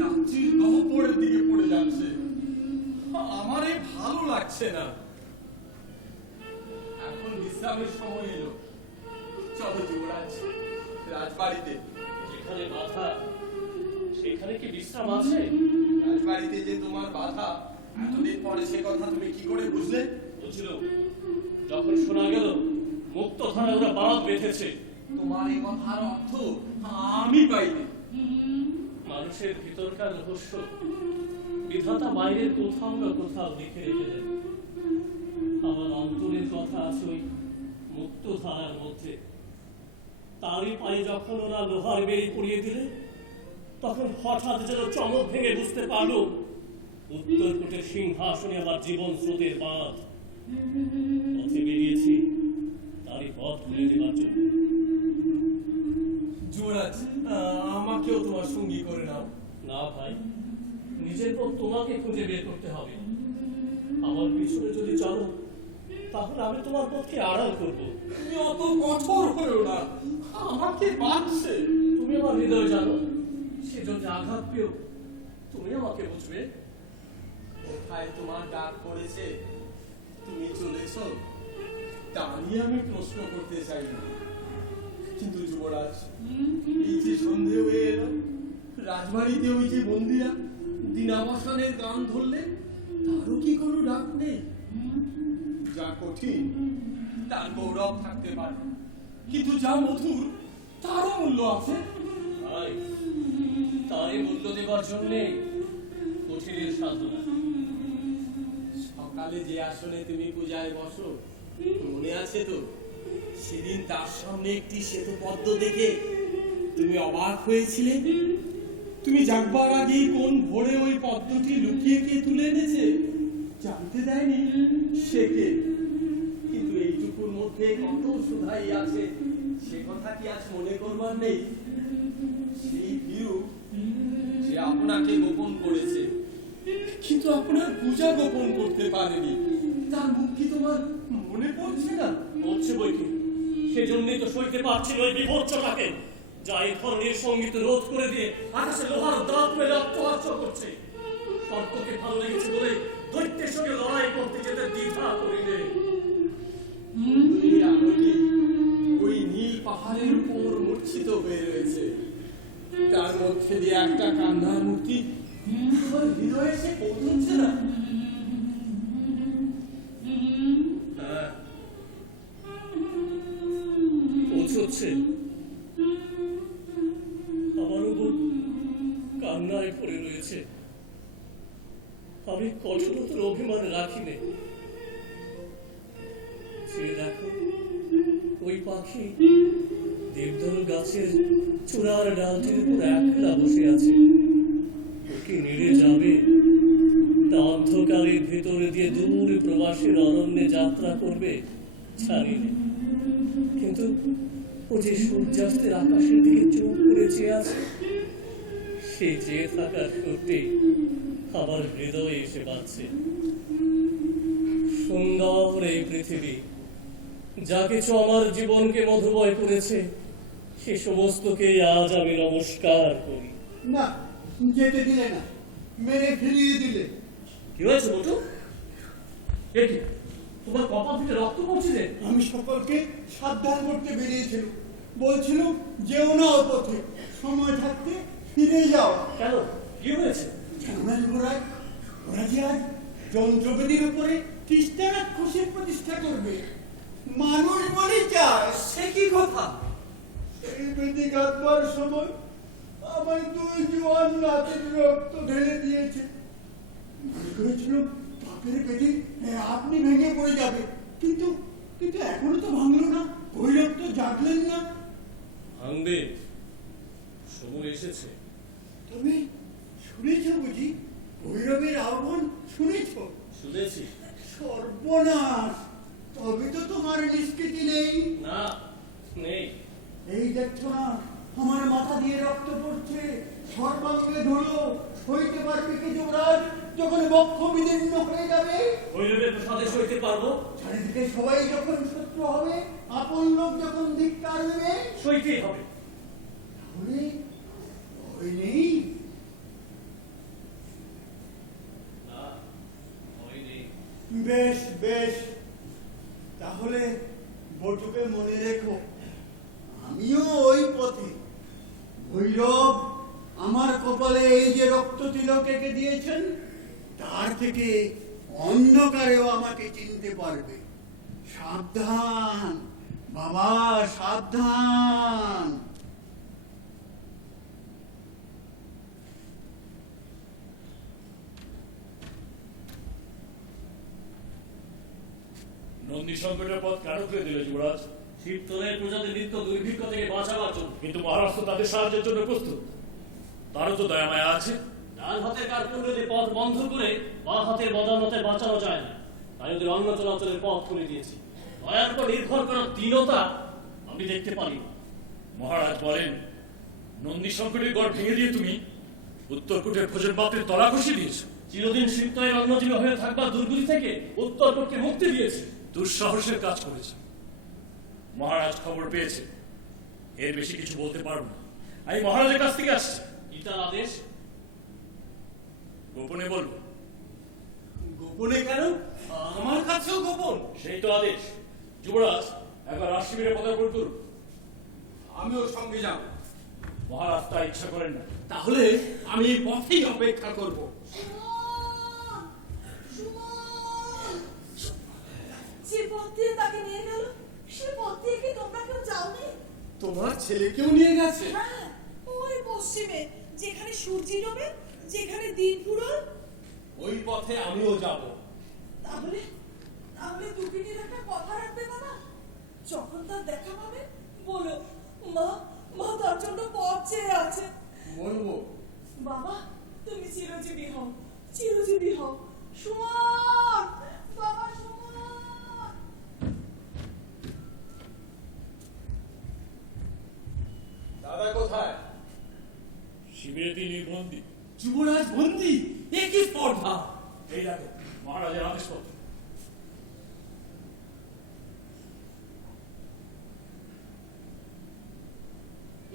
রাত্রির গহ্বরের দিকে পড়ে যাচ্ছে। আমার এ ভালো লাগছে না। এখন বিশ্রামের সময় এলো। চলো যুবরাজ, রাজবাড়িতে। যেখানে বাধা সেখানে কি বিশ্রাম আছে? রাজবাড়িতে যে তোমার বাধা, এতদিন পরে সে কথা তুমি কি করে বুঝলে? বুঝল যখন শোনা গেল মুক্ত ধারায় ওরা বাঁধ বেঁধেছে। তোমার এই কথার অর্থ আমি পাইনি। মানুষের ভিতরকার রহস্য বিধাতা বাইরের কোথাও না কোথাও লিখে রেখে দেন। আমার অন্তরের কথা আছে ওই মুক্ত ধারার মধ্যে। তারই পায়ে যখন ওরা লোহার বেড়ি পড়িয়ে দিলে, তখন হঠাৎ যেন চমক ভেঙে বুঝতে পারলো উত্তরকূটের সিংহাসনে আমার জীবন স্রোতের বাঁধ। পথে বেরিয়েছি তারই পথ খুলে দেওয়ার জন্য। যুবরাজ, আমাকেও তোমার সঙ্গী করে নাও। না ভাই, নিজের পথ তোমাকে খুঁজে বের করতে হবে। আমার পিছনে যদি চলো, তাহলে আমি তোমার পথকে আড়াল করব। তুমি অত কঠোর হয়েও না, আমাকে বাঁচছে। তুমি আমার হৃদয় জানো, সে যদি আঘাত পেও তুমি আমাকে বুঝবে। কোথায় তোমার ডাক পড়েছে, তুমি চলেছ, তা নিয়ে আমি প্রশ্ন করতে চাই না। কিন্তু যুবরাজ, এই যে সন্ধে হয়ে এলো, রাজবাড়িতে ওই যে বন্দিরা দিনাবসানের গান ধরলে, তারও কি কোনো ডাক নেই? যা কঠিন তার গৌরব থাকতে পারে, কিন্তু যা মধুর তারও মূল্য আছে। ভাই, তারই মূল্য দেবার জন্যে কঠিনের সাধনা। সকালে যে আসনে তুমি পূজায় বসো, মনে আছে তো? সেদিন তার সামনে একটি শ্বেত পদ্ম দেখে তুমি অবাক হয়েছিলে। তুমি জাগবার আগেই কোন ভোরে ওই পদ্মটি লুকিয়ে কে তুলে এনেছে জানতে দেয়নি সে কে। কিন্তু এইটুকুর মধ্যে কত সুধাই আছে, সে কথা কি আজ মনে করবার নেই? সেই আপনাকে গোপন করেছে, কিন্তু আপনার পূজা গোপন করতে পারেনি। তার মুখ কি তোমার মনে পড়ছে না? বলছে বইকে, সেজন্যই তো সইতে পারছিল ওই বিভৎসটাকে, যা এই ধরনের সঙ্গীত রোধ করে দিয়ে আকাশে লোহার দাঁত মেলে অট্টহাস্য করছে। সর্পকে ভালো লেগেছে বলে দৈত্যের সঙ্গে লড়াই করতে যেতে দ্বিধা করিলে। ওই আলোটি ওই নীল পাহাড়ের উপর মূর্ছিত হয়ে রয়েছে, তার মধ্যে দিয়ে একটা কান্নার মূর্তি আমার হৃদয়ে এসে পৌঁছচ্ছে না। হ্যাঁ, পৌঁছচ্ছে। আমার উপর কান্নায় পড়ে রয়েছে। আমি কঠোরতার অভিমান রাখিনি। সে দেখো, ওই পাখি দেবদল গাছের চূড়ার ডালটির উপর একলা বসে আছে। ওকে নেড়ে যাবে, তা অন্ধকারের ভেতরে দিয়ে দূর প্রবাসের অরণ্যে যাত্রা করবে জানি না। কিন্তু ও যে সূর্যাস্তের আকাশের দিকে চোখ করে চেয়ে আছে, সে চেয়ে থাকার সত্যি আমার হৃদয়ে এসে বাজছে। সুন্দর এই পৃথিবী, যা কিছু আমার জীবনকে মধুময় করেছে, সে সমস্তকেই আজ আমি নমস্কার করি। না, যেতে দিলে না, মেরে ফিরিয়ে দিলে। কি হয়েছে বটু? দেখি তোমার কপাল থেকে রক্ত পড়ছে যে। আমি সকলকে সাবধান করতে বেরিয়েছিলাম, বলছিল যেও না ও পথে, সময় থাকতে ফিরে যাও। কেন, কি হয়েছে? জানাল ঘোড়ায় ওরা যে আজ যন্ত্রবেদীর উপরে তিস্তা রাক্ষসের প্রতিষ্ঠা করবে। মানুষ বলে চায়। সে কি কথা? এই বেদি গাঁথবার সময় আমার দুই জোয়ান নাতির রক্ত ঢেলে দিয়েছে। মনে করেছিল পাপের বেদি আপনি ভেঙে পড়ে যাবে, কিন্তু কিন্তু এখনো তো ভাঙলো না। ওই রক্ত জাগলেন না। ভাঙবে, সময় এসেছে। তুমি শুনেছ বুঝি? ভৈরবের আহ্বান শুনেছ? শুনেছি। সর্বনাশ, তবে তো তোমার নিষ্কৃতি নেই। না, নেই। এই দেখছো না, আমার মাথা দিয়ে রক্ত পড়ছে। সর্বাঙ্গে ধুলো, সইতে পারবে কি যুবরাজ যখন বক্ষ বিদীর্ণ হয়ে যাবে? ভৈরবের প্রসাদে সইতে পারবো। চারিদিকে সবাই যখন শত্রু হবে, আপন লোক যখন ধিক্কার দেবে, সইতেই হবে। তাহলে ভয় নেই। না, ভয় নেই। বেশ বেশ, তাহলে বটুকে মনে রেখো, আমিও ওই পথে। ভৈরব আমার কপালে এই যে রক্ত তিলক এঁকে দিয়েছেন, তার থেকে অন্ধকারেও আমাকে চিনতে পারবে। সাবধান বাবা, সাবধান। নন্দী সংকটের পথ কেন করে দিল যুবরাজ? শিবতলের প্রজাদের নিত্য দুর্ভিক্ষ থেকে বাঁচাবার জন্য। কিন্তু মহারাজ তো তাদের সাহায্যের জন্য প্রস্তুত। তারও তো দয়া মায়া আছে। ডান হাতের কার্পণ্যে পথ বন্ধ করে বা হাতের বদান্যতে বাঁচানো যায় না, তাই ওদের অন্য চলাচলের পথ খুলে দিয়েছি। দয়ার উপর নির্ভর করার দীনতা আমি দেখতে পারি। মহারাজ বলেন, নন্দী সংকটের গড় ভেঙে দিয়ে তুমি উত্তরকূটের ভোজন পাত্রের তলা ঘষে দিয়েছ। চিরদিন সিদ্ধয়ের অন্নজীবী হয়ে থাকবার দুর্গতি থেকে উত্তরকূটকে মুক্তি দিয়েছে। দুঃসাহসের কাজ করেছে। মহারাজ খবর পেয়েছে, এর বেশি কিছু বলতে পারবো না। আমি মহারাজের কাছ থেকে আসছি। গীতার আদেশ গোপনে বলবো। গোপনে কেন? আমার কাছেও গোপন। সেই তো আদেশ। যুবরাজ একবার রাজশিবিরে পদার্পণ করুন। আমিও সঙ্গে যাব। মহারাজ তা ইচ্ছা করেন না। তাহলে আমি এই পথেই অপেক্ষা করব। যে পথ দিয়ে তাকে নিয়ে গেল, সে পথ দিয়ে কি তোমরা কেউ যাওনি? তোমার ছেলেকেও নিয়ে গেছে? হ্যাঁ, ওই পশ্চিমে, যেখানে সূর্য ডোবে, যেখানে দিন ফুরোয়। ওই পথে আমিও যাব। তাহলে তাহলে দুপিনীর একটা কথা রাখবে বাবা। যখন তার দেখা পাবে বলো, মা মা তার জন্য পথ চেয়ে আছে। বলবো। বাবা, তুমি চিরজীবী হও, চিরজীবী হও। সুমন, বাবা সুমন। দাদা কোথায়? শিবিরে তিনি বন্দী। যুবরাজ বন্দী, এ কি স্পর্ধা! এই দেখো মহারাজের আদেশপত্র।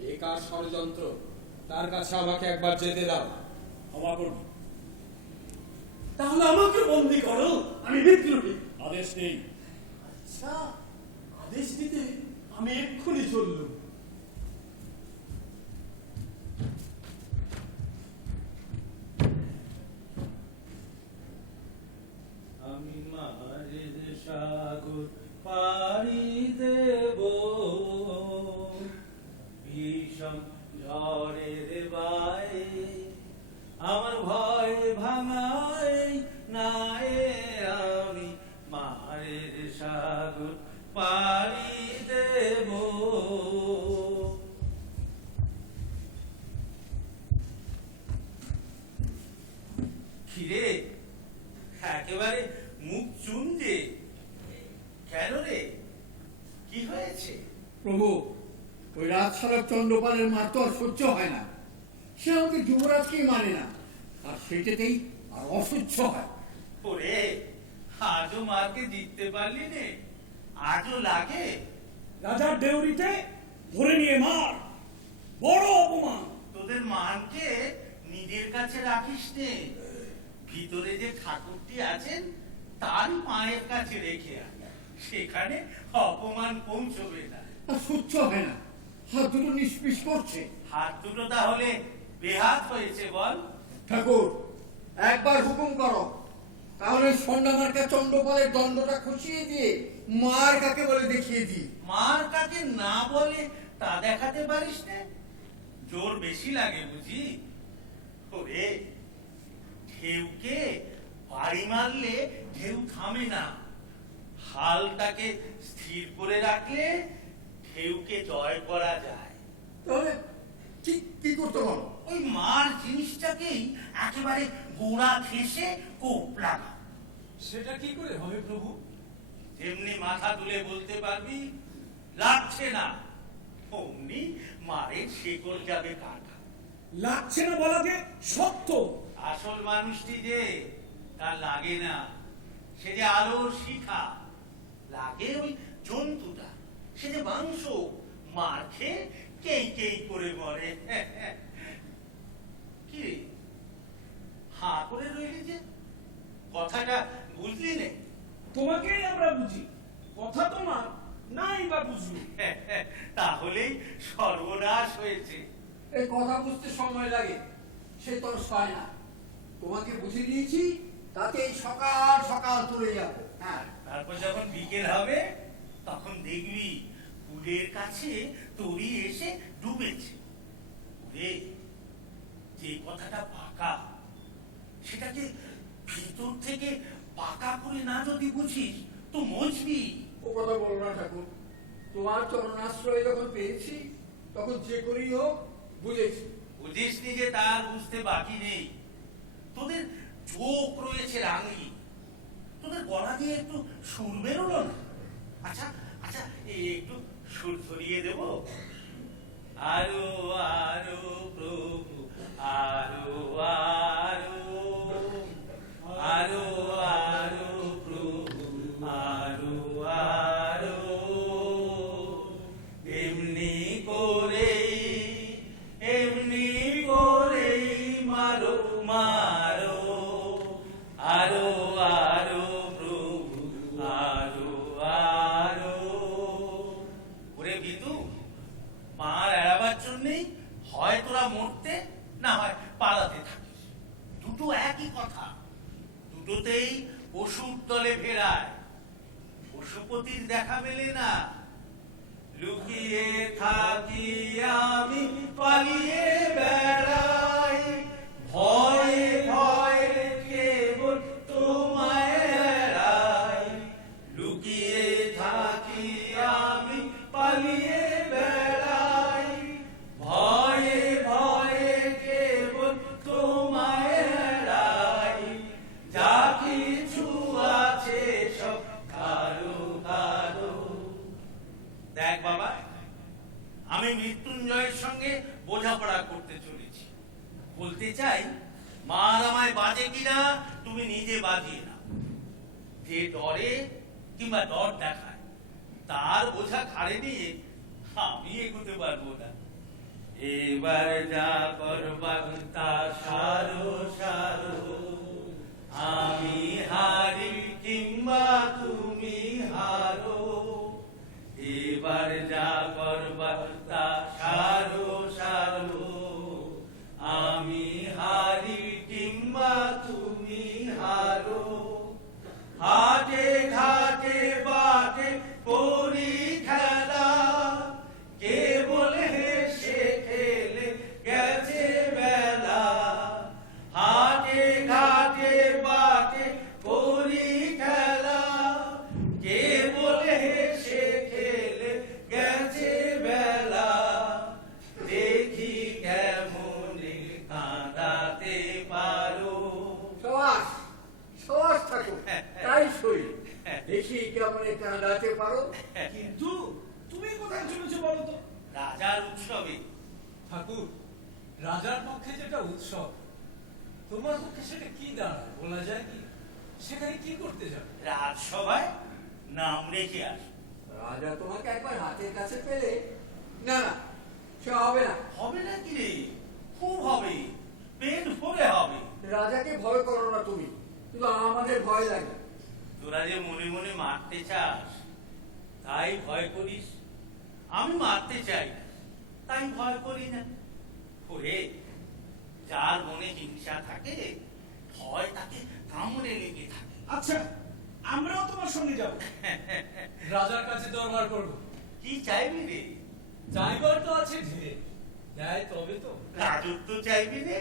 এ কার ষড়যন্ত্র? তার কাছে আমাকে একবার যেতে দাও। ক্ষমা করবি, তাহলে আমাকে বন্দী করো, আমি বিদ্রোহী। আদেশ নেই। আচ্ছা, আদেশ দিতে আমি এক্ষুনি চললুম। আমি মাঝের সাগর পাড়ি দেব, ভীষণ ঝড়ের বায়ে আমার ভয় ভাঙাই নাই, আমি মাঝের সাগর পাড়ি দেব। খিরে, একেবারে মুখ চুনজে কেন রে? কি হয়েছে? প্রভু, ওই রাজসালক চন্দ্রপালের মার তো আর সহ্য হয় না। সে আমাকে যুবরাজকেই মানে না, আর সেটাতেই আর অসহ্য হয়। ওরে, আজও মারকে জিততে পারলি নে? আজও লাগে? রাজার দেউরিতে ধরে নিয়ে মার, বড় অপমান। তোদের মানকে নিজের কাছে রাখিস নে, ভিতরে যে ঠাকুরটি আছেন তার মায়ের কাছে রেখে আয়, সেখানে অপমান পৌঁছবে না। আর সহ্য হয় না, হাত দুটো নিষ্পিস করছে। হাত দুটো তাহলে বেহাত হয়েছে বল? ঠাকুর, একবার হুকুম করো, তাহলে সন্ধ্যামার্কা চন্দ্রপালের দণ্ডটা খসিয়ে দিয়ে মার কাকে বলে দেখিয়ে দিই। মার কাকে না বলে তা দেখাতে পারিস না? জোর বেশি লাগে বুঝি? ওরে, ঢেউকে বাড়ি মারলে ঢেউ থামে না, হালটাকে স্থির করে রাখলে ঢেউকে জয় করা যায়। তাহলে কি কি করতে বলো? ওই মার জিনিসটাকেই একেবারে গোড়া ঘেঁষে কোপ লাগা। সেটা কি করে হবে প্রভু? যেমনি মাথা তুলে বলতে পারবি লাগছে না, অমনি মারের শেকড় যাবে কাটা। লাগছে না বলাতে সত্য। আসল মানুষটি যে তার লাগে না, সে যে আরো শিখা। লাগে ওই জন্তুটা, সে যে মাংস, মার খেয়ে কেই কেই করে মরে। কি রে, হাঁ করে রইলি যে? কথাটা বুঝলি নে? তোমাকেই আমরা বুঝি, কথা তোমার নাই বা বুঝলো। তাহলেই সর্বনাশ হয়েছে। এই কথা বুঝতে সময় লাগে, সে তোর হয় না। তোমাকে বুঝে দিয়েছি, তাতেই সকাল সকাল চলে যাবো। হ্যাঁ, তারপর যখন বিকেল হবে তখন দেখবি কুলের কাছে তরি এসে ডুবেছে। ওরে, যে কথাটা পাকা সেটাকে ভিতর থেকে পাকা করে না যদি বুঝিস তো মজবি। ও কথা বলো না ঠাকুর, তোমার চরণাশ্রয় যখন পেয়েছি তখন যে করেই হোক বুঝেছি। বুঝিস নি যে তার বুঝতে বাকি নেই। তোদের চোখ রয়েছে রাঙি, তোদের গলা দিয়ে একটু সুর বেরোলো না? আচ্ছা আচ্ছা, একটু সুর ধরিয়ে দেব। আরো আরো প্রভু, আরো আরো, আরো আরো প্রভু, আরো আরো, এমনি করেই এমনি করেই মারো মারো, আরো আরো প্রভু, আরো আরো। ওরে বিদু, মার এড়াবার জন্যেই হয় তোরা মরতে, না হয় পালাতে থাকিস। দুটো একই কথা, দুটোতেই পশুর দলে ফেরায়, পশুপতির দেখা মেলে না। লুকিয়ে থাকি আমি, পালিয়ে বেড়াই, ভয়ে ভয়ে কেবল তোমায় এড়াই। লুকিয়ে থাকি আমি, পালিয়ে বেড়াই, ভয়ে ভয়ে কেবল তোমায় এড়াই। যা কিছু আছে সব কারো কারো। দেখ বাবা, আমি মৃত্যুঞ্জয়ের সঙ্গে বোঝাপড়া করতে চলেছি। বলতে চাই মার আমায় বাজে কিনা তুমি নিজে বাজিয়ে নাও। যে ডরে কিংবা ডর দেখায় তার বোঝা ঘাড়ে নিয়ে আমি এগোতে পারবো না। এবার যা করবার তা সারো সারো, আমি হারি কিংবা তুমি হারো। এবার যা করবার তা সারো সারো, আমি হারি কিংবা তুমি হারো। হাটে ঘাটে বাটে করি খেলা, কে বলে হেসে খেলে গেছে বেলা। হাটে ঘাটে বাটে করি খেলা, কে বলে হেসে খেলে গেছে বেলা। দেখি কেমনে কাঁদাতে পারো। সবাস সবাস থাকো, তাই সই। দেখি কেমন কাঁদাতে পারো। কিন্তু তুমি কোথায় চলেছো বলো তো? রাজার উৎসবে। ঠাকুর, রাজার পক্ষে যেটা উৎসব, তোমার পক্ষে সেটা কি দাঁড়ায় বলা যায় কি? সেখানে কি করতে যাবে? রাজসভায় নাম রেখে আস। রাজা তোমাকে একবার হাতের কাছে পেলে, না না সে হবে না। হবে না কি রে? খুব হবে, পেট ভরে হবে। রাজাকে ভয় করো না তুমি, কিন্তু আমাদের ভয় লাগে। তোরা যে মনে মনে মারতে চাস তাই ভয় করিস। আমি মারতে চাই না, তাই ভয় করি না। ওরে, যার মনে হিংসা থাকে ভয় তাকে কামড়ে লেগে থাকে। আচ্ছা, আমরাও তোমার সঙ্গে যাব। রাজার কাছে দরবার করবো। কি চাইবি রে? চাইবার তো আছে ঢের, দেয় তবে তো। রাজত্ব চাইবি রে?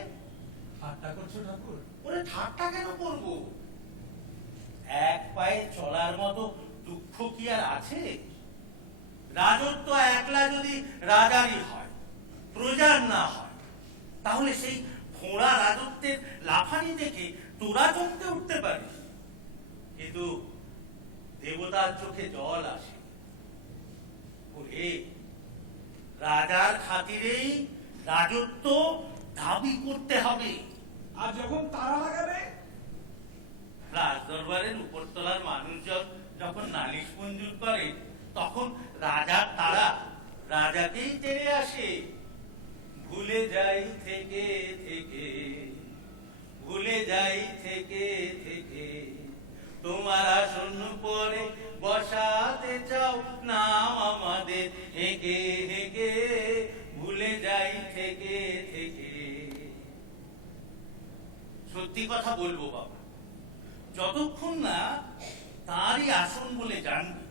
ঠাট্টা করছো ঠাকুর? ওরে ঠাট্টা কেন করবো? এক পায়ে চলার মতো দুঃখ কি আর আছে? রাজত্ব একলা যদি রাজারই হয়, প্রজার না হয়, তাহলে সেই ঘোড়া রাজত্বের লাফানি দেখে তোরা চমকে উঠতে পারিস, কিন্তু দেবতার চোখে জল আসে। ওরে, রাজার খাতিরেই রাজত্ব দাবি করতে হবে। আর যখন তারা লাগাবে, রাজদরবারের উপরতলার মানুষজন যখন নালিশ মঞ্জুর করে, তখন রাজার তারা রাজাকেই টেনে আসে। ভুলে যাই থেকে থেকে, ভুলে যাই থেকে থেকে, তোমার আসন পরে বসাতে চাও নাম আমাদের হেগে হেগে। ভুলে যাই থেকে থেকে। সত্যি কথা বলবো বাবা, যতক্ষণ না তারই আসন বলে জানবে,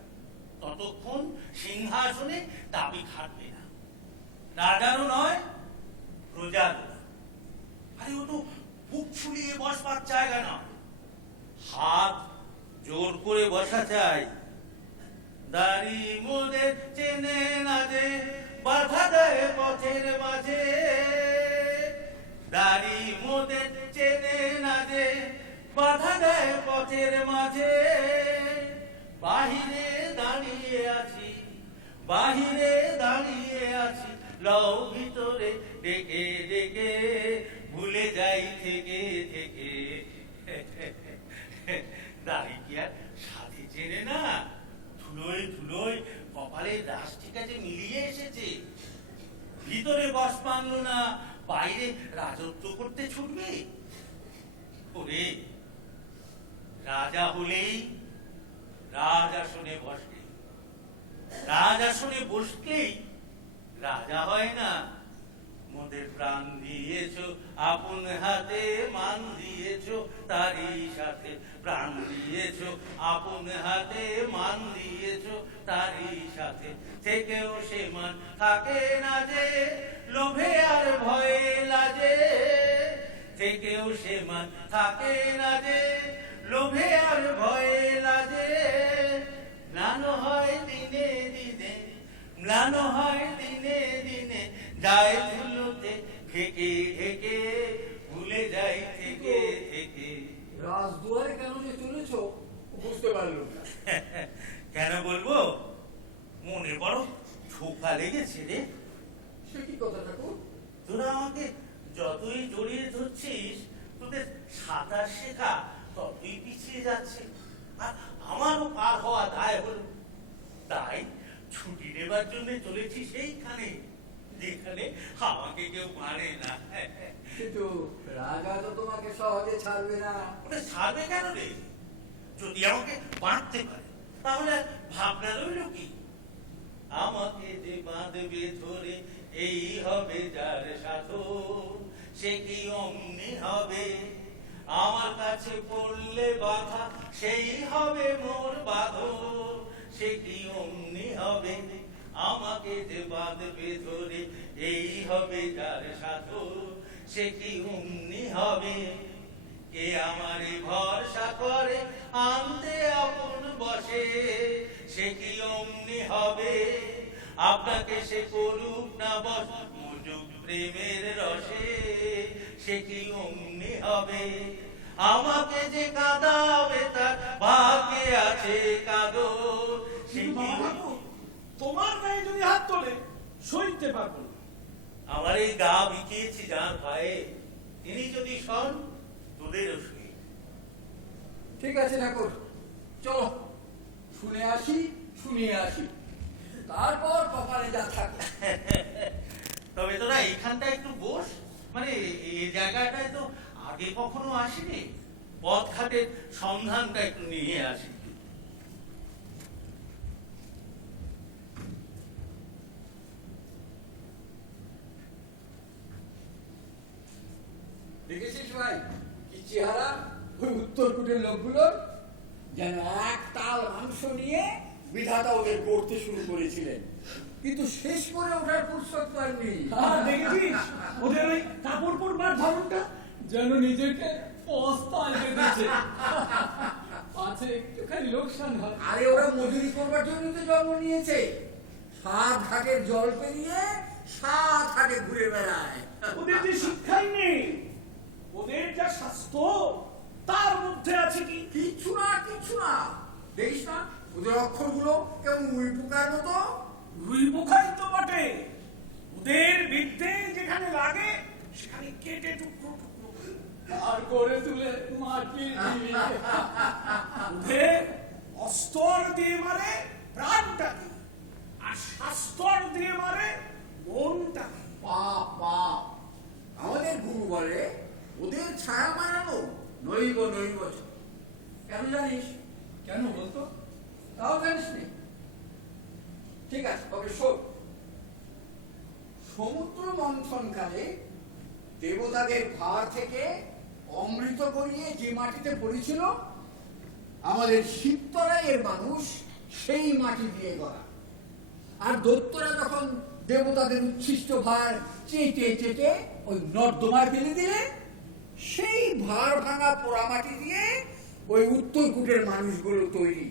ততক্ষণ সিংহাসনে দাবি খাটবে না। রাজারও নয়, প্রজারও না। আরে ও তো বুক ফুলিয়ে বসবার জায়গা না, হাত জোর করে বসা চাই। দাড়ি মোদের চেনে না যে, বাধা দেয় পথের মাঝে। দাড়ি মোদের চেনে না যে, বাধা দেয় পথের মাঝে। বাহিরে দাঁড়িয়ে আছি, বাহিরে দাঁড়িয়ে আছি, লও ভিতরে ডেকে ডেকে। ভুলে যাই থেকে থেকে। দাড়ি কি আর সাথে চেনে না? ধুলোয় ধুলোয় কপালের রাশটিকা যে মিলিয়ে এসেছে। ভিতরে বস মানল না, বাইরে রাজত্ব করতে ছুটবে। ওরে, রাজা হলেই রাজাসনে বসবে, রাজাসনে বসলেই রাজা হয় না। মোদের প্রাণ দিয়েছো আপন হাতে, মান দিয়েছো তারই সাথে। প্রাণ দিয়েছো আপন হাতে, মান দিয়েছো তারই সাথে। থেকেও সে মান থাকে না যে, লোভে আর ভয়ে লাজে। থেকেও সে মান থাকে না যে, লোভে আর ভয়ে লাজে। ম্লান হয় দিনে দিনে, ম্লান হয় দিনে দিনে, যায় ধুলোতে ঢেকে ঢেকে। ভুলে যাই থেকে থেকে। রাজদুয়ারে কেন যে চলেছো বুঝতে পারলাম না। কেন বলবো? মনে বড় ছোকা লেগেছে রে। সে কি কথা ঠাকুর? তোরা আমাকে যতই জড়িয়ে ধরছিস, তোদের সাঁতার শেখা ততই পিছিয়ে যাচ্ছে, আর আমারও পার হওয়া দায় হলো। তাই ছুটি নেবার জন্য চলেছি সেইখানে যেখানে আমাকে কেউ মানে না। কিন্তু রাজা তো তোমাকে সহজে ছাড়বে না। ওটা ছাড়বে কেন রে? যদি আমাকে বাঁধতে পারে তাহলে আর ভাবনা রইল কি? আমাকে যে বাঁধবে ধরে এই হবে যার সাধন, সে কি অমনি হবে। আমার কাছে পড়লে বাধা সেই হবে মোর বাঁধন, সে কি অমনি হবে। আমাকে যে বাঁধবে ধরে এই হবে যার সাধন, সে কি অমনি হবে। কে আমারে ভরসা করে আনতে আপন বসে, সে কি অমনি হবে। আপনাকে সে করুক না বস মজুক প্রেমের রসে, সে কি অমনি হবে। আমাকে যে কাঁদাবে তার ভাগ্যে আছে কাঁদো, সে কি তোমার গায়ে যদি হাত তোলে সইতে পারবো না। আমার এই গা বিকিয়েছি যার পায়ে, তিনি যদি শোন তোদেরও শুনি। ঠিক আছে ঠাকুর, চলো শুনিয়ে আসি, তারপর কপালে যা থাকে। তবে তোরা এখানটা একটু বস, মানে এই জায়গাটায় তো আগে কখনো আসিনি, পথঘাটের সন্ধানটা একটু নিয়ে আসি। দেখেছিস ভাই কি চেহারা ওই উত্তরকূটের লোকগুলোর? যেন এক তাল মাংস নিয়ে বিধাতা ওদের গড়তে শুরু করেছিলেন, কিন্তু শেষ করে ওঠার ফুরসত পাননি। আর দেখেছিস ওদের ওই কাপড় পরবার ধরনটা? যেন নিজেকে অবস্থায় বেঁধেছে, পাছে একটুখানি লোকসান হয়। আরে ওরা মজুরি করবার জন্য তো জন্ম নিয়েছে, 7 ঘাটের জল পেরিয়ে 7 ঘাটে ঘুরে বেড়ায়। ওদের যে শিক্ষাই নেই, ওদের যা স্বাস্থ্য তার মধ্যে আছে কি? কিচ্ছু না। দেখিস না ওদের অক্ষরগুলো কেমন উই পোকার মতো। রুই পোখাই তো বটে, ওদের বিদ্যে যেখানে লাগে সেখানে কেটে টুকরো টুকরো আর করে তুলে মাটির দিয়ে। ওদের অস্তর দিয়ে মারে প্রাণটাকে, আর শাস্তর দিয়ে মারে মনটাকে। পাপ আমাদের গুরু বলে ওদের ছায়া মারানো নৈব কেন জানিস? কেন বলতো? তাও জানিস নি? ঠিক আছে, তবে শোন। সমুদ্র মন্থনকালে দেবতাদের ভার থেকে অমৃত করিয়ে যে মাটিতে পড়েছিল, আমাদের শিবতরাইয়ের মানুষ সেই মাটি দিয়ে গড়া। আর দৈত্যরা যখন দেবতাদের উচ্ছিষ্ট ভার চেটে ওই নর্দমায় ফেলে দিলে, সেই ভার ভাঙা পোড়ামাটি দিয়ে ওই উত্তরকূটের মানুষগুলো তৈরি।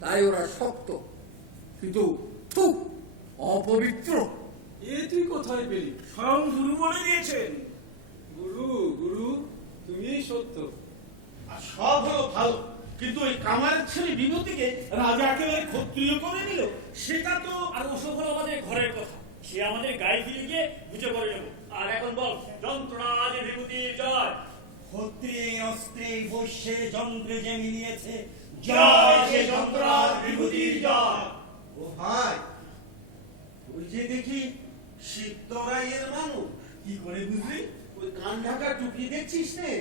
তাই ওরা শক্ত, কিন্তু অপবিত্র। এ তুই কোথায় পেলি? স্বয়ং গুরু বলে দিয়েছেন। গুরু তুমি সত্য। আর সব হলো ভালো, কিন্তু ওই কামারের ছেলে বিভূতিকে রাজা একেবারে ক্ষত্রিয় করে নিল, সেটা তো। আর ওসব হলো আমাদের ঘরের কথা, সে আমাদের গায়ে ফিরে গিয়ে বুঝে করে নেবো। আর এখন বল, যন্ত্রণা যে বিভূতির জয়। ক্ষত্রিয়ে অস্ত্রে বৈশ্যে যন্ত্রে যে মিলিয়েছে, জয় সে যন্ত্রণার বিভূতির জয়। ও ভাই, ওই যে দেখি শিবতরাইয়ের মানুষ। কি করে বুঝলি? ওই কান ঢাকা টুপি দেখছিস নে,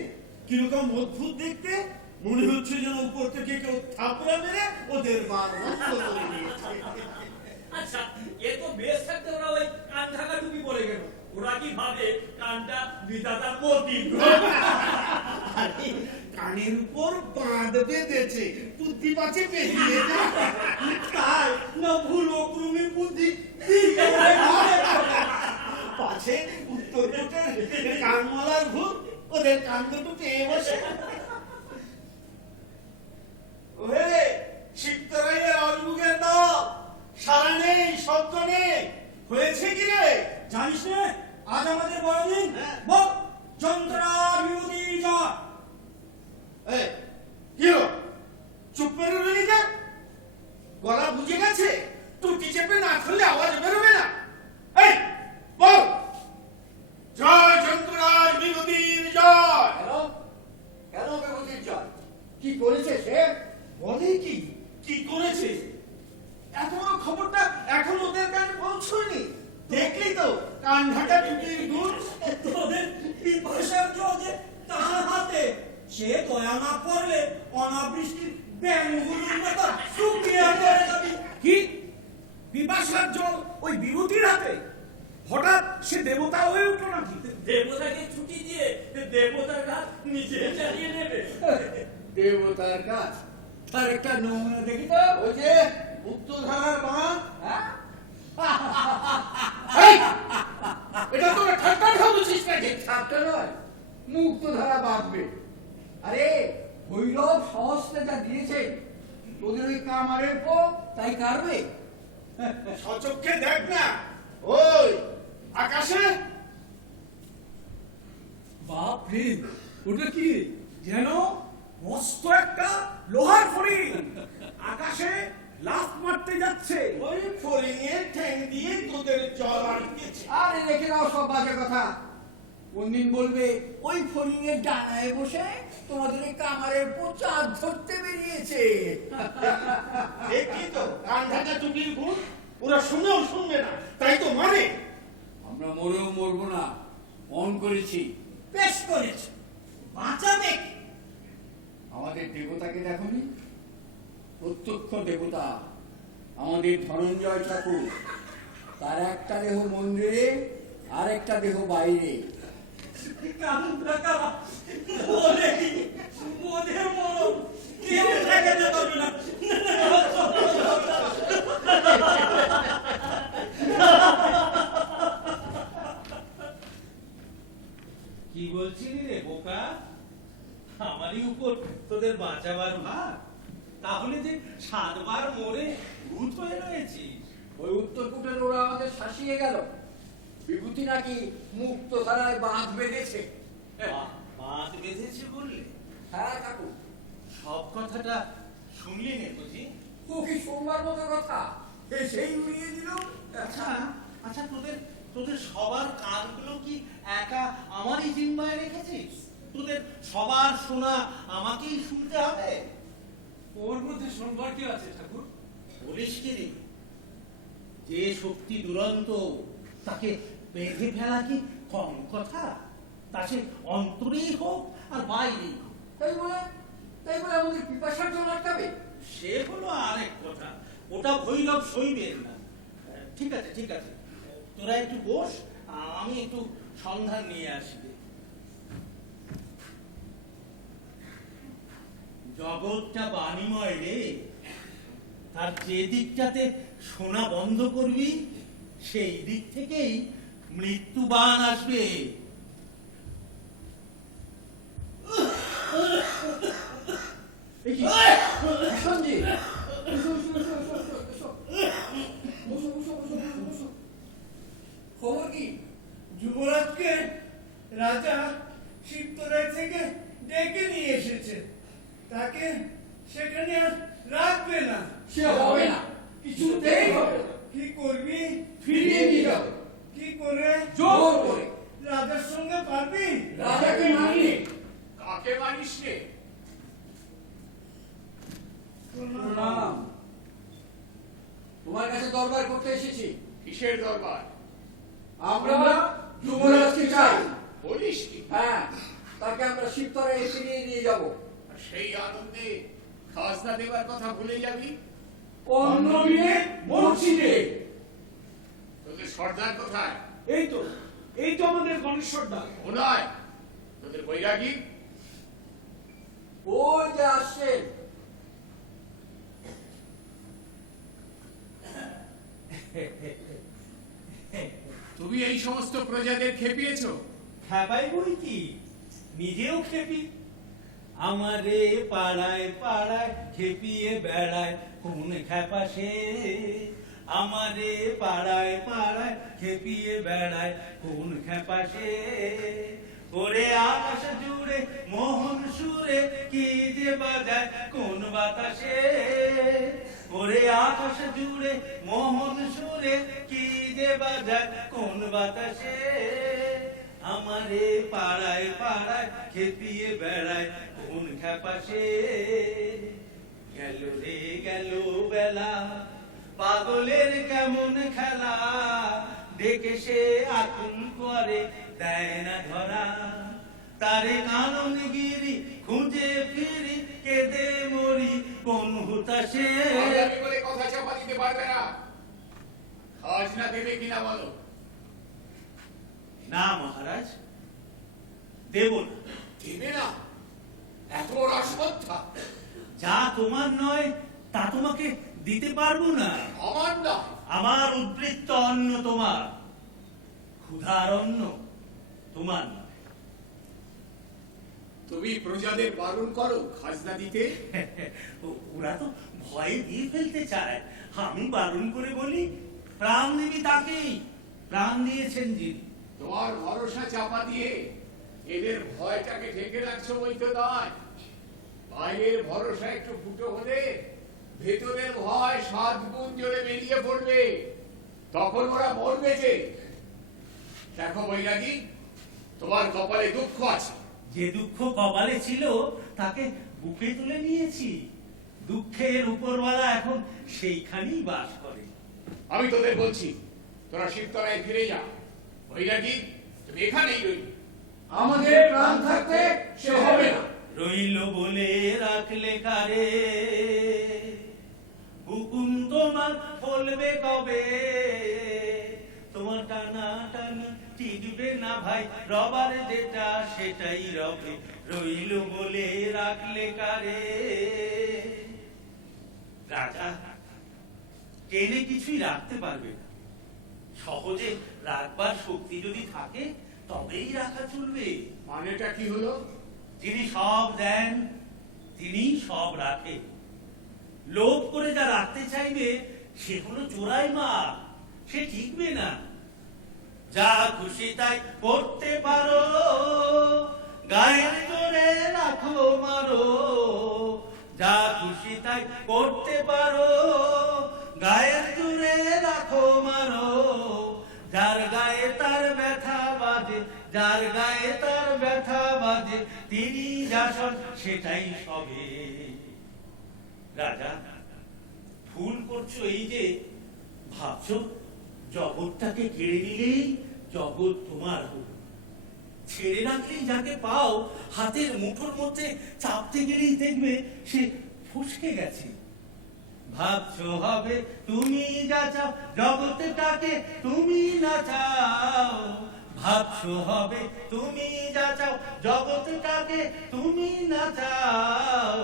কিরকম অদ্ভুত দেখতে, মনে হচ্ছে যেন উপর থেকে কেউ থাপড়া মেরে ওদের বার বন্ধ করে দিয়েছে। আচ্ছা, এ তো বেশ থাকতে ওরা ওই কান ঢাকা টুপি পরে গেল, ওরা কি ভাবে কানটা বিধাতার প্রতীক? আরে, কানের উপর বাঁধ বেঁধেছে, বুদ্ধি পাচ্ছে বেরিয়ে যায়। তাই না ভুল ক্রমে বুদ্ধি পাছে উত্তরকূটের কানমালার ভূত ওদের কান দুটো পেয়ে বসে। ওরে শিবতরাইয়ের অজবুকের দল, সারা নেই, শব্দ নেই, হয়েছে কি রে? জানিস না আজ আমাদের বড়দিন? হ্যাঁ। বল, যন্ত্রণা বিভূতির জয়। এই, কি হলো? চুপ করে রইলি যে? গলা বুঝে গেছে? টুটি চেপে না খুললে আওয়াজ বেরোবে না। এই বল, জয় যন্ত্ররাজ বিভূতির জয়। কেন? কান ঢাকা টুপির গুড়। তোদের পিপাসার জল যে তার হাতে, সে দয়া না করলে অনাবৃষ্টির ব্যাঙগুলোর মতো শুকিয়ে পড়ে যাবি। কি পিপাসার জল ওই বিভূতির হাতে? হঠাৎ সে দেবতা হয়ে উঠলো নাকি? দেবতাকে ছুটি দিয়ে দেবতার কাজ নিজে চালিয়ে নেবে। দেবতার কাজ, তার একটা নমুনা দেখি তো। ওই যে মুক্তধারার বাঁধ, হ্যাঁ? এটা তোরা ঠাট্টা ভাবছিস নাকি? ঠাট্টা নয়, মুক্তধারা বাঁধবে। আরে ভৈরব সহস্তে যা দিয়েছে, তোদের ওই কামারের পো তাই কাটবে। সচক্ষে দেখ না, ওই আকাশে বাপরে, ওটা কি? যেন মস্ত একটা লোহার ফড়িং আকাশে লাফ মারতে যাচ্ছে। ওই ফড়িংয়ের ঠ্যাং দিয়ে তোদের জল আটকেছে। আরে রেখে দাও সব বাজে কথা। কোনদিন বলবে ওই ফড়িংয়ের ডানায় বসে তোমাদের ওই কামারের পো চাঁদ ধরতে বেরিয়েছে। দেখি তো কান ঢাকা টুপির গুড়, ওরা শুনেও শুনবে না, তাই তো মানে। আমরা মরেও মরবো না, মন করেছি। বেশ করেছে, বাঁচাবে কি? আমাদের দেবতাকে দেখনি? প্রত্যক্ষ দেবতা আমাদের ধনঞ্জয় ঠাকুর। তার একটা দেহ মন্দিরে, আর একটা দেহ বাইরে। বোধের মরণ কেউ ঠেকাতে পারবে না। কি বলছিলি রে বোকা? আমারই উপর তোদের বাঁচাবার ভার? তাহলে যে 7 বার মরে ভূত হয়ে রয়েছিস। ওই উত্তরকূটের ওরা আমাদের শাসিয়ে গেল। বিভূতি নাকি মুক্ত ধারায় বাঁধ বেঁধেছে। বাঁধ বেঁধেছে বললে? হ্যাঁ কাকু, সব কথাটা শুনলি নে বুঝি? ও কি সোমবার মতো কথা, সেই উড়িয়ে দিল। আচ্ছা আচ্ছা, তোদের তোদের সবার কানগুলো কি একা আমারই জিম্মায় রেখেছিস? তোদের সবার শোনা আমাকেই শুনতে হবে? ওর মধ্যে সোমবার কি আছে ঠাকুর? বলিস কি রে? যে শক্তি দুরন্ত, তাকে বেঁধে ফেলা কি কম কথা? তা সে অন্তরেই হোক আর বাইরেই হোক। তাই বলে আমাদের পিপাসার জল আটকাবে? সে হলো আরেক কথা, ওটা ভৈরব সইবেন না। ঠিক আছে ঠিক আছে, তোরা একটু বস, আমি একটু সন্ধান নিয়ে আসি। জগৎটা বাণীময় রে, তার যে দিকটাতে শোনা বন্ধ করবি, সেই দিক থেকেই মৃত্যুবাণ আসবে। সঞ্জীব, খবর কি? যুবরাজকে রাজা শিবতলায় থেকে ডেকে নিয়ে এসেছে। তাকে সেখানে আর রাখবে না। সে হবে না, কিছুতেই হবে না। কি করবি? ফিরিয়ে নিয়ে যাবে। কি করে? জোর করে। রাজার সঙ্গে পারবি? রাজাকে মানলি? কাকে মানিস রে? প্রণাম। তোমার কাছে দরবার করতে এসেছি। কিসের দরবার? আমরা যুবরাজকে চাই। বলিস কি? হ্যাঁ, তাকে আমরা শিবতলায় ফিরিয়ে নিয়ে যাব। আর সেই আনন্দে খাজনা দেবার কথা ভুলে যাবি? অন্য দিনে মসজিদে। তোদের সর্দার কোথায়? এই তো আমাদের গণেশ সর্দার। ও নয়, তোদের বৈরাগী? ওই যে আসছে। তুমি এই সমস্ত প্রজাদের খেপিয়েছো? খেপাই বই কি, নিজেও খেপি। আমারে পাড়ায় পাড়ায় খেপিয়ে বেড়ায় কোন খেপা সে? আমারে পাড়ায় পাড়ায় খেপিয়ে বেড়ায় কোন খেপা সে? ওরে আকাশ জুড়ে মোহন সুরে কি যে বাজায় কোন বাতাসে? ওরে আকাশ জুড়ে মোহন সুরে কি যে বাজায় কোন বাতাসে? আমারে পাড়ায় পাড়ায় খেপিয়ে বেড়ায় কোন খেপাসে? গেল রে গেল বেলা, পাগলের কেমন খেলা, ডেকে সে আকুল করে দেয় না ধরা তারে কাননগিরি খুঁজে ফিরি কেঁদে মরি কোন হুতাশে বাংলামি বলে কথা চাপা দিতে পারবে না। খাজনা দেবে কিনা বলো। না মহারাজ, দেব না। দেবে না? এত বড় অশ্রদ্ধা? যা তোমার নয় তা তোমাকে দিতে পারবো না। আমার না। আমার উদ্বৃত্ত অন্ন তোমার, ক্ষুধার অন্ন তোমার নয়। তুমি প্রজাদের বারণ করো খাজনা দিতে। ওরা তো ভয়ে দিয়ে ফেলতে চায়, আমি বারণ করে বলি প্রাণ দিবি তাকেই, প্রাণ দিয়েছেন যিনি। তোমার ভরসা চাপা দিয়ে এদের ভয়টাকে ঢেকে রাখছো বই তো নয়। বাইরের ভরসা একটু ফুটো হলে ভেতরের ভয় 7 গুণ জোরে বেরিয়ে পড়বে, তখন ওরা মরবে যে। দেখো বৈরাগী, তোমার কপালে দুঃখ আছে। যে দুঃখ কপালে ছিল তাকে বুকে তুলে নিয়েছি। দুঃখের উপরওয়ালা এখন সেইখানেই বাস করে। আমি তোদের বলছি, তোরা শিবতলায় ফিরে যা। বৈরাগী, তুমি এখানেই রইবে। আমাদের প্রাণ থাকতে সে হবে না। রইল বলে রাখলে কারে, হুকুম তোমার ফলবে কবে? তোমার টানা টানি টিকবে না ভাই, রবার যেটা সেটাই রবে। রইল বলে রাখলে কারে। রাজা টেনে কিছুই রাখতে পারবে না। সহজে রাখবার শক্তি যদি থাকে তবেই রাখা চলবে। মানেটা কি হলো? যিনি সব দেন তিনি সব রাখে। লোভ করে যা রাখতে চাইবে সে হলো চোরাই মাল, সে টিকবে না। যা খুশি তাই করতে পারো, গায়ের জোরে রাখো মারো। যা খুশি তাই করতে পারো, গায়ের জোরে রাখো মারো। যার গায়ে তার ব্যথা বাজে, যার গায়ে তার ব্যথা বাজে, তিনি যা সন সেটাই সবে। রাজা, ভুল করছো এই যে ভাবছো জগৎটাকে কেড়ে নিলেই জগৎ তোমার হোক। ছেড়ে রাখলেই যাকে পাও হাতের মুঠোর মধ্যে চাপতে গেলেই দেখবে সে ফসকে গেছে। ভাবছো হবে তুমি যা চাও, জগৎটাকে তুমি না চাও। ভাবছো হবে তুমি যা চাও, জগৎটাকে তুমি না চাও।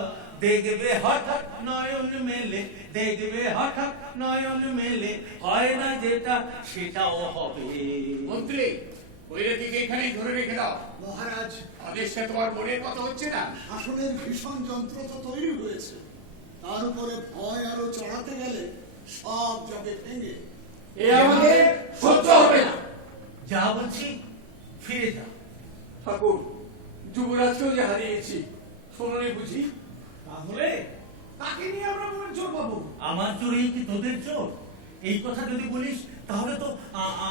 দেখবে হঠাৎ নয়ন মেলে, দেখবে হঠাৎ নয়ন মেলে, হয় না যেটা সেটাও হবে। মন্ত্রী, বৈরাগীকে এখানেই ধরে রেখে দাও। মহারাজ, আদেশটা তোমার মনের মতো হচ্ছে না। শাসনের ভীষণ যন্ত্র তো তৈরি হয়েছে, তার উপরে ভয় আরো চড়াতে গেলে সব যাবে ভেঙে। এ আমাদের সহ্য হবে না। যা বলছি ফিরে যাও। ঠাকুর, যুবরাজকেও যে হারিয়েছি, শোনোনি বুঝি? তাহলে তাকে নিয়ে আমরা মনে জোর পাবো। আমার জোরেই কি তোদের জোর? এই কথা যদি বলিস তাহলে তো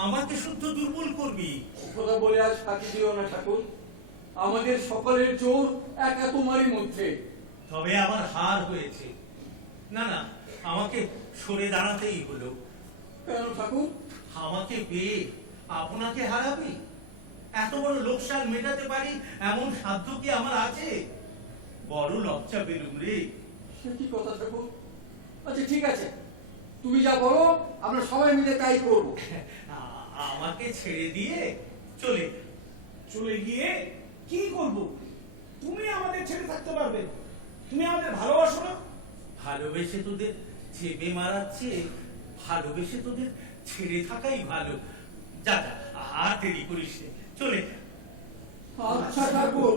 আমাকে শুদ্ধ দুর্বল করবি। কথা বলে আজ ফাঁকি দিও না ঠাকুর, আমাদের সকলের জোর একা তোমারই মধ্যে। তবে আমার হার হয়েছে। না না, আমাকে সরে দাঁড়াতেই হলো। কেন ঠাকুর? আমাকে পেয়ে আপনাকে হারাবি? এত বড় লোকসান মেটাতে পারি এমন সাধ্য কি আমার আছে? বড় লজ্জা পেলুম রে। সে কি কথা ঠাকুর? আচ্ছা ঠিক আছে, তুমি যা বলো আমরা সবাই মিলে তাই করবো। আমাকে ছেড়ে দিয়ে চলে চলে গিয়ে কি করব? তুমি আমাদের ছেড়ে থাকতে পারবে? তুমি আমাদের ভালোবাসো না? ভালোবেসে তোদের চেপে মারাচ্ছে, ভালোবেসে তোদের ছেড়ে থাকাই ভালো। যা যা, আর দেরি করিস নে, চলে যা। আচ্ছা ঠাকুর,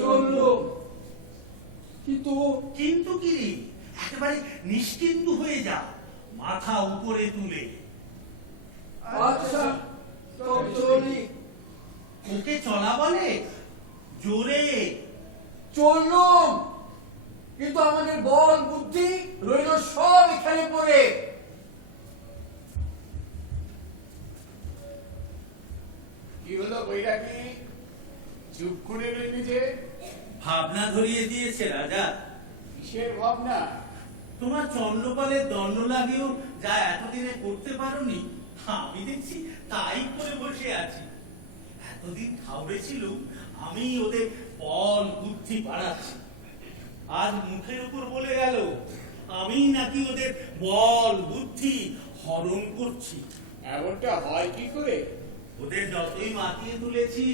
চললো। কিন্তু কিন্তু কি রে? একেবারে নিশ্চিন্ত হয়ে যা, মাথা উপরে তুলে। আচ্ছা তবে চলি। ওকে চলা বলে? জোরে চললুম, কিন্তু আমাদের বল বুদ্ধি রইল সব এখানে পড়ে। কি হলো বৈরাগী, চুপ করে রইলি যে? ভাবনা ধরিয়ে দিয়েছে রাজা। কিসের ভাবনা? তোমার চন্দ্রপালের দণ্ড লাগেও যা এতদিনে করতে পারোনি, আমি দেখছি তাই করে বসে আছি। এতদিন ঠাউরে ছিল আমি ওদের বল বুদ্ধি বাড়াচ্ছি, আজ মুখের উপর বলে গেল আমি নাকি ওদের বল বুদ্ধি হরণ করছি। এমনটা হয় কি করে? ওদের যতই মাতিয়ে তুলেছি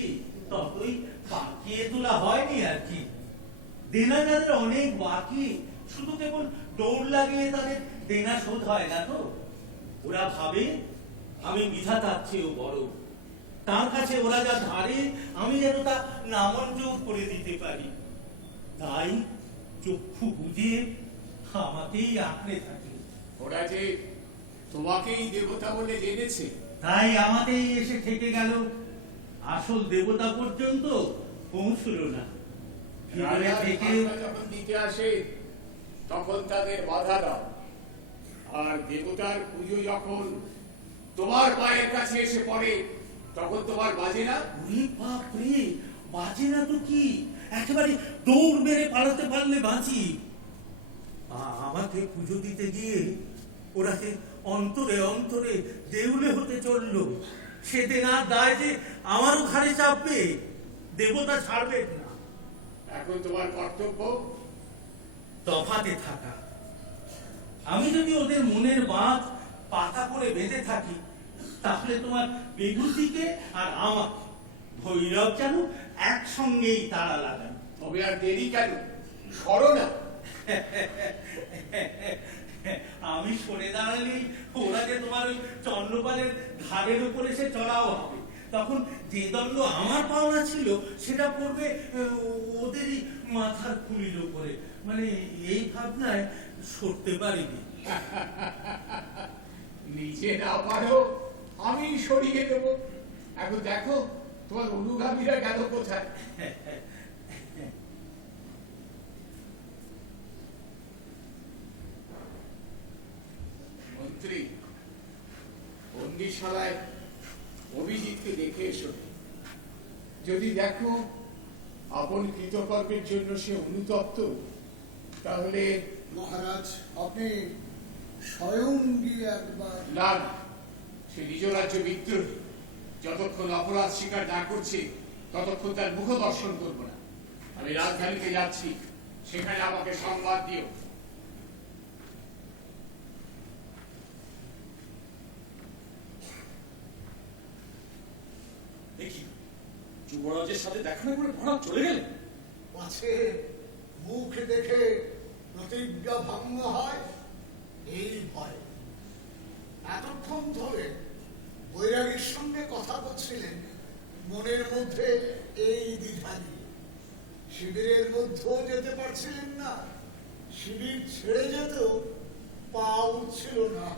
ততই পাকিয়ে তোলা হয়নি আর কি। দেনা যাদের অনেক বাকি, শুধু কেবল দৌড় লাগিয়ে তাদের দেনা শোধ হয় না তো। ওরা ভাবে আমি বিধাতার চেয়েও বড়, তার কাছে ওরা যা ধারে আমি যেন তা নামঞ্জুর করে দিতে পারি। তাই চক্ষু বুঝিয়ে আমাকেই আঁকড়ে থাকে। ওরা যে তোমাকেই দেবতা বলে জেনেছে। তাই আমাকেই এসে থেকে গেল, আসল দেবতা পর্যন্ত পৌঁছলো না। ভিতরে রাজার থেকে ভাষা যখন দিতে আসে তখন তাদের বাধা দাও, আর দেবতার পুজো যখন তোমার পায়ের কাছে এসে পড়ে তখন তোমার বাজে না? ওরে বাপ রে, বাজে না তো কি, একেবারে দৌড় মেরে পালাতে পারলে বাঁচি। আমাকে পুজো দিতে গিয়ে ওরা যে অন্তরে অন্তরে দেউলে হতে চললো। সে দেনা দায় যে আমারও ঘাড়ে চাপবে, দেবতা ছাড়বে না। এখন তোমার কর্তব্য তফাতে থাকা। আমি যদি ওদের মনের বাঁধ পাতা করে বেঁধে থাকি, তাহলে তোমার বিভূতিকে আর আমার ভৈরব যেন একসঙ্গেই তারা লাগান। তবে আর দেরি কেন, সরো না। আমি সরে দাঁড়ালেই ওরা যে তোমার ওই চন্দ্রপালের ঘাড়ের উপরে সে চড়াও হবে। তখন যে দণ্ড আমার পাওনা ছিল সেটা পড়বে ওদেরই মাথার খুলির উপরে। মানে এই ভাবনায় সরতে পারিনি। নিজে না পারো আমি সরিয়ে দেবো। এখন দেখো তোমার অনুগামীরা গেল কোথায়। মন্ত্রী, বন্দিশালায় অভিজিৎকে দেখে এসো। যদি দেখো আপন কৃতকর্মের জন্য সে অনুতপ্ত, তাহলে মহারাজ আপনি স্বয়ং গিয়ে একবার না, সে নিজ রাজ্য বিদ্রোহী। যতক্ষণ অপরাধ স্বীকার না করছে ততক্ষণ তার মুখ দর্শন করব না। আমি রাজধানীতে যাচ্ছি, সেখানে আমাকে সংবাদ দিও। দেখি যুবরাজের সাথে দেখা না করে মহারাজ চলে গেলেন। পাছে মুখ দেখে প্রতিজ্ঞা ভঙ্গ হয় এই ভয়। এতক্ষণ ধরে বৈরাগীর সঙ্গে কথা বলছিলেন, মনের মধ্যে এই দ্বিধা নিয়ে। শিবিরের মধ্যেও যেতে পারছিলেন না, শিবির ছেড়ে যেতেও পা উঠছিল না।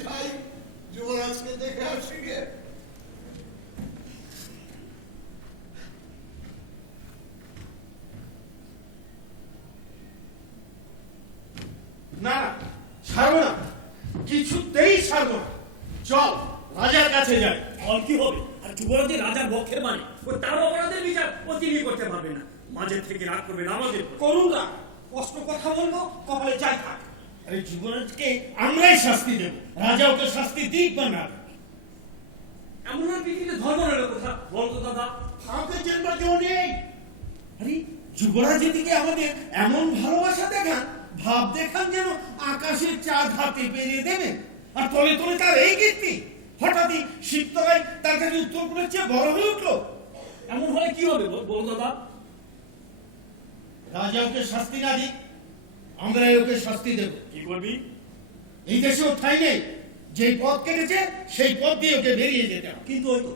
যাই যুবরাজকে দেখে আসি গে। না না, ছাড়বো না, কিছুতেই ছাড়বো না। চল রাজার কাছে যাই। ফল কি হবে? আর যুবরাজের রাজার পক্ষের মানে ও তার অপরাধের বিচার ও তিনি করতে পারবে না। মাঝে থেকে রাগ করবে না আমাদের। করুন না, কষ্ট কথা বলবো, কপালে যাই থাক। আরে যুবরাজকে আমরাই শাস্তি দেব, রাজা ওকে শাস্তি দিক বা না। এমন আর পৃথিবীতে ধর্ম রইল কথা বলতো দাদা। কাউকে চেনবার কেউ নেই। আরে যুবরাজের দিকে আমাদের এমন ভালোবাসা দেখান, ভাব দেখান যেন আকাশের চাঁদ হাতে পেরিয়ে দেবে, আর তলে তলে তার এই কীর্তি। হঠাৎই শীততলায় তার কাছে উত্তরপুরের চেয়ে বড় হয়ে উঠলো। এমন হলে কি হবে বল দাদা? রাজা ওকে শাস্তি না দিক, আমরা ওকে শাস্তি দেব। কি করবি? এই দেশে ও ঠাঁই নেই, যেই পথ কেটেছে সেই পথ দিয়ে ওকে বেরিয়ে যেতে হবে। কিন্তু ওই তো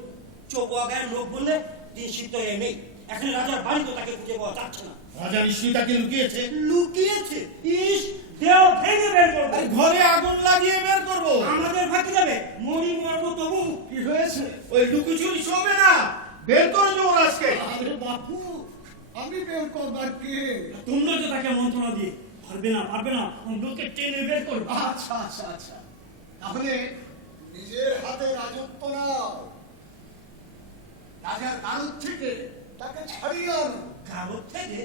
চৌকোয়া গায়ের লোক বললে দিন সিদ্ধ নেই। এখন রাজার বাড়ি তো তাকে খুঁজে পাওয়া যাচ্ছে না। রাজা নিশ্চয়ই তাকে লুকিয়েছে। লুকিয়েছে? ইস, দেও ভেঙে বের করবো। আরে ঘরে আগুন লাগিয়ে বের করবো। আমাদের ফাঁকি যাবে, মরি মরবো তবু। কি হয়েছে? ওই লুকোচুরি চলবে না, বের করে যুবরাজকে। আরে বাপু, আমি বের করবার কে? তোমরা তো তাকে মন্ত্রণা দিয়ে পারবে না লোকে টেনে বের করবে। আচ্ছা আচ্ছা আচ্ছা, তাহলে নিজের হাতে রাজত্ব নাও। রাজার গারদ থেকে তাকে ছাড়িয়ে আনো। গারদ থেকে?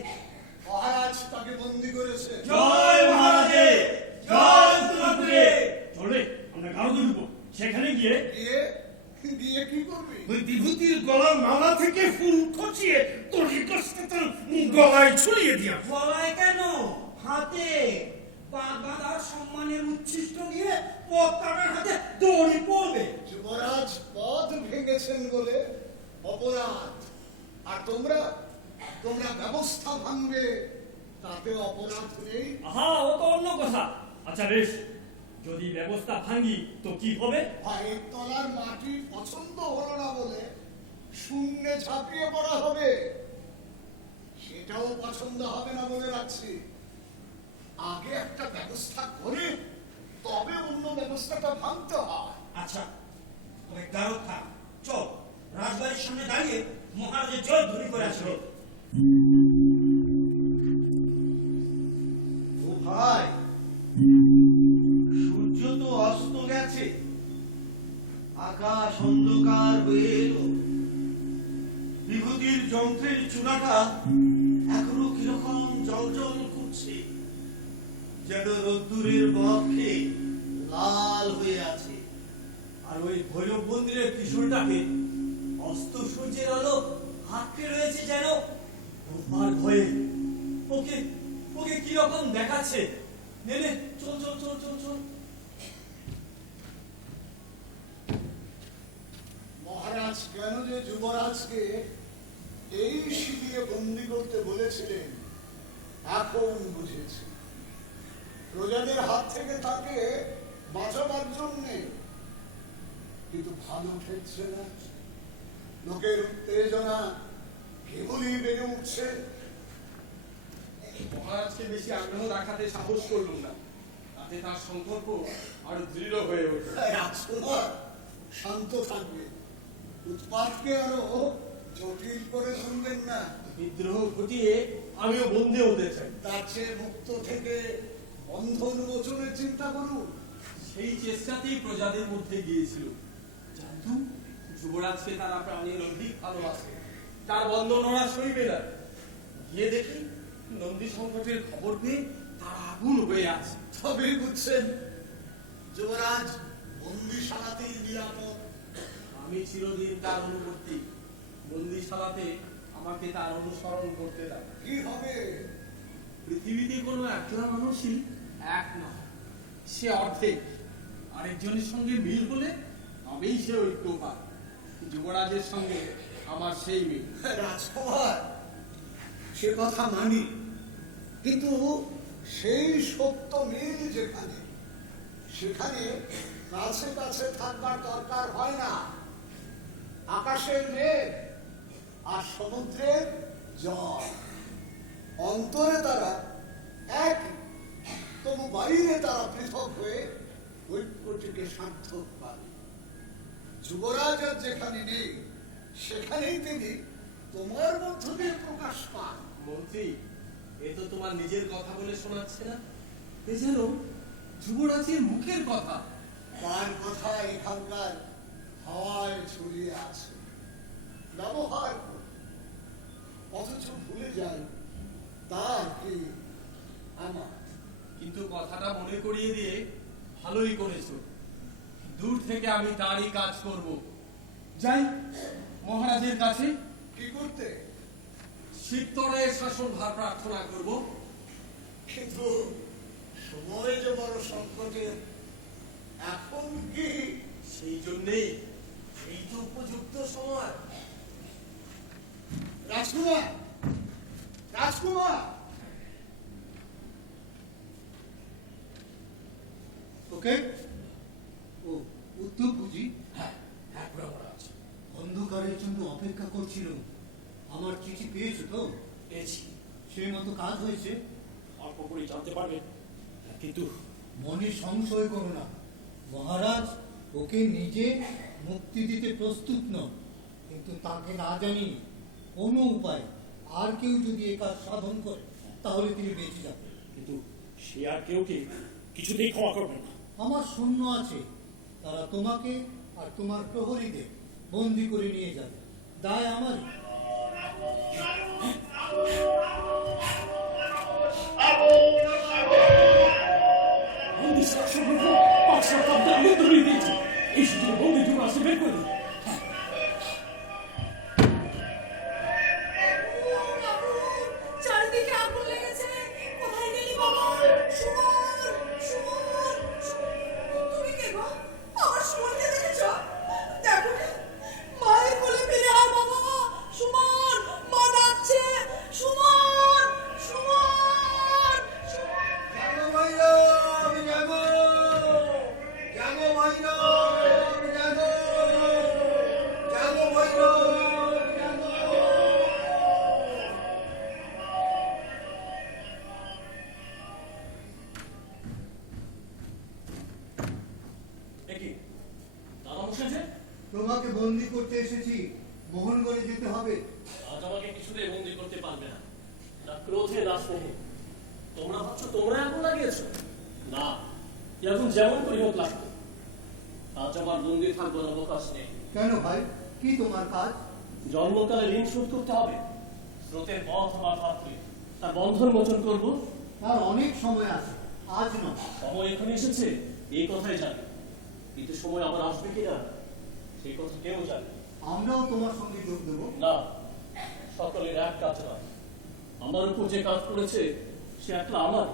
মহারাজ তাকে বন্দি করেছে। জয় মহারাজে। জয় তুলাপুরে। চলে আমরা গাড়ো ঢুকবো, সেখানে গিয়ে গিয়ে গিয়ে কি করবি? ওই বিভূতির গলার মালা থেকে ফুল খচিয়ে তোর কষ্টে তোর গলায় ঝুলিয়ে দিয়া। গলায় কেন, হাতে বাগদাদার সম্মানের উচ্ছিষ্ট দিয়ে পতাকার হাতে দড়ি পড়বে। যুবরাজ পদ ভেঙেছেন বলে অপরাধ, আর তোমরা তোমরা ব্যবস্থা ভাঙবে তাতে অপরাধ নেই। আহা, ও তো অন্য কথা। আচ্ছা বেশ, যদি ব্যবস্থা ভাঙি তো কি হবে? পায়ের তলার মাটি পছন্দ হলো না বলে শূন্যে ঝাঁপিয়ে পড়া হবে, সেটাও পছন্দ হবে না বলে রাখছি। আগে একটা ব্যবস্থা করে তবে অন্য ব্যবস্থাটা ভাঙতে হয়। আচ্ছা তবে গারদ খা, চল রাজবাড়ির সামনে দাঁড়িয়ে মহারাজের জয় ধ্বনি করে আসবে। ও ভাই, সূর্য তো অস্ত গেছে, আকাশ অন্ধকার হয়ে এলো, বিভূতির যন্ত্রের চূড়াটা এখনো কিরকম জলজল করছে, যেন রোদ্দুরের পক্ষে লাল হয়ে আছে। আর ওই ভৈরব মন্দিরের ত্রিশূলটাকে অস্ত সূর্যের আলো আটকে রয়েছে যেন। আর ভয়ে ওকে ওকে কিরকম দেখাচ্ছে। নেনে চল চল চল চল চল। মহারাজ কেন যে যুবরাজকে এই শিবিরে বন্দি করতে বলেছিলেন এখন বুঝেছি। প্রজাদের হাত থেকে তাকে বাঁচাবার জন্যে, কিন্তু ভালো ঠেকছে না। লোকের উত্তেজনা কেবলই বেড়ে উঠছে। মহারাজকে বেশি আগ্রহ দেখাতে সাহস করলুম না, তাতে তার সংকল্প আরো দৃঢ় হয়ে উঠল। রাজকুমার শান্ত থাকবে, উৎপাতকে আরো জটিল করে তুলবেন না। বিদ্রোহ ঘটিয়ে আমিও বন্দী হতে চাই। তার চেয়ে মুক্ত থেকে বন্ধন মোচনের চিন্তা করুন। সেই চেষ্টাতেই প্রজাদের মধ্যে গিয়েছিল, জানতু যুবরাজকে তারা প্রাণীর অধিক ভালোবাসে, তার বন্ধন ওরা সইবে না। গিয়ে দেখি নন্দী সংকটের খবর পেয়ে তারা আগুন হয়ে আছে। তবেই বুঝছেন যুবরাজ বন্দিশালাতেই নিরাপদ। আমি চিরদিন তার অনুবর্তী, বন্দিশালাতে আমাকে তার অনুসরণ করতে দাও। কি হবে? পৃথিবীতে কোনো একলা মানুষই এক নয়, সে অর্ধেক। আরেকজনের সঙ্গে মিল হলে তবেই সে ঐক্য পায়। যুবরাজের সঙ্গে আমার সেই মিল। রাজকুমার সে কথা মানি, কিন্তু সেই সত্য মিল যেখানে, সেখানে কাছে কাছে থাকবার দরকার হয় না। আকাশের মেঘ আর সমুদ্রের জল, অন্তরে তারা এক, তবু বাইরে তারা পৃথক হয়ে ঐক্যটিকে সার্থক পাবে। যুবরাজ আর যেখানে নেই সেখানেই তিনি তোমার মধ্য দিয়ে প্রকাশ পান। মন্ত্রী, এ তো তোমার নিজের কথা বলে শোনাচ্ছে না, এ যেন যুবরাজের মুখের কথা। তার কথা এখানকার হাওয়ায় ছড়িয়ে আছে, ব্যবহার করি, অথচ ভুলে যাই তার কি আমার। কিন্তু কথাটা মনে করিয়ে দিয়ে ভালোই করেছো। দূর থেকে আমি তারই কাজ করব। যাই মহারাজের কাছে। কি করতে? শিবতরায়ের শাসন ভার প্রার্থনা করব। কিন্তু সময় যে বড় সংকটে, এখন কি? সেই জন্যেই এই তো উপযুক্ত সময়। রাজকুমার, রাজকুমার, ওকে ও উত্তর বুঝি? হ্যাঁ হ্যাঁ মহারাজ, অন্ধকারের জন্য অপেক্ষা করছিল। আমার চিঠি পেয়েছো তো? পেয়েছি। সেই মতো কাজ হয়েছে? অল্প করে জানতে পারবেন, কিন্তু মনে সংশয় করো না, মহারাজ ওকে নিজে মুক্তি দিতে প্রস্তুত নন, কিন্তু তাকে না জানি কোনো উপায় আর কেউ যদি এ কাজ সাধন করে তাহলে তিনি বেঁচে যাবেন। কিন্তু সে আর কেউ কিছুতেই ক্ষমা করবে না। আমার সৈন্য আছে, তারা তোমাকে আর তোমার প্রহরীদের বন্দি করে নিয়ে যাবে, দায় আমারই। আমন্ত্রণ দিয়েছি, এই সুযোগে বন্দি যুবরাজকে বের করে দিন। চারিদিকে আগুন লেগেছে। কোথায় গেলি বাবা? সুমন, সুমন, তুমি কে গো? আমার সুমনকে দেখেছো? দেখো না, মায়ের কোলে ফিরে আয় বাবা। সুমন, মা ডাকছে। সুমন, সুমন, সুমন। জাগো ভৈরব, জাগো! জাগো ভৈরব, জাগো! জাগো ভৈরব, জাগো! একে দাদা বসেছে, তোমাকে বন্দি করতে এসেছি, মোহনগড়ে যেতে হবে। আজ আমাকে কিছুতেই বন্দি করতে পারবে না। না ক্রোধে না স্নেহে। তোমরা ভাবছো তোমরা এখন লাগিয়েছো? না, এখন যেমন করি হোক লাগতো। আজ আমার বন্দি থাকবো না অবকাশ নেই। কেন ভাই, কি তোমার কাজ? জন্মকালে ঋণ শোধ করতে হবে। স্রোতের পথ আমার পাত্রে তার বন্ধন মোচন করবো। তার অনেক সময় আছে, আজ নয়। সময় এখানে এসেছে এই কথাই জানি, কিন্তু সময় আবার আসবে কিনা সেই কথা কেউ জানে আমরাও তোমার সঙ্গে যোগ দেবো। না। সকলের এক কাজ নয়। আমার উপর যে কাজ করেছে সে একলা আমার।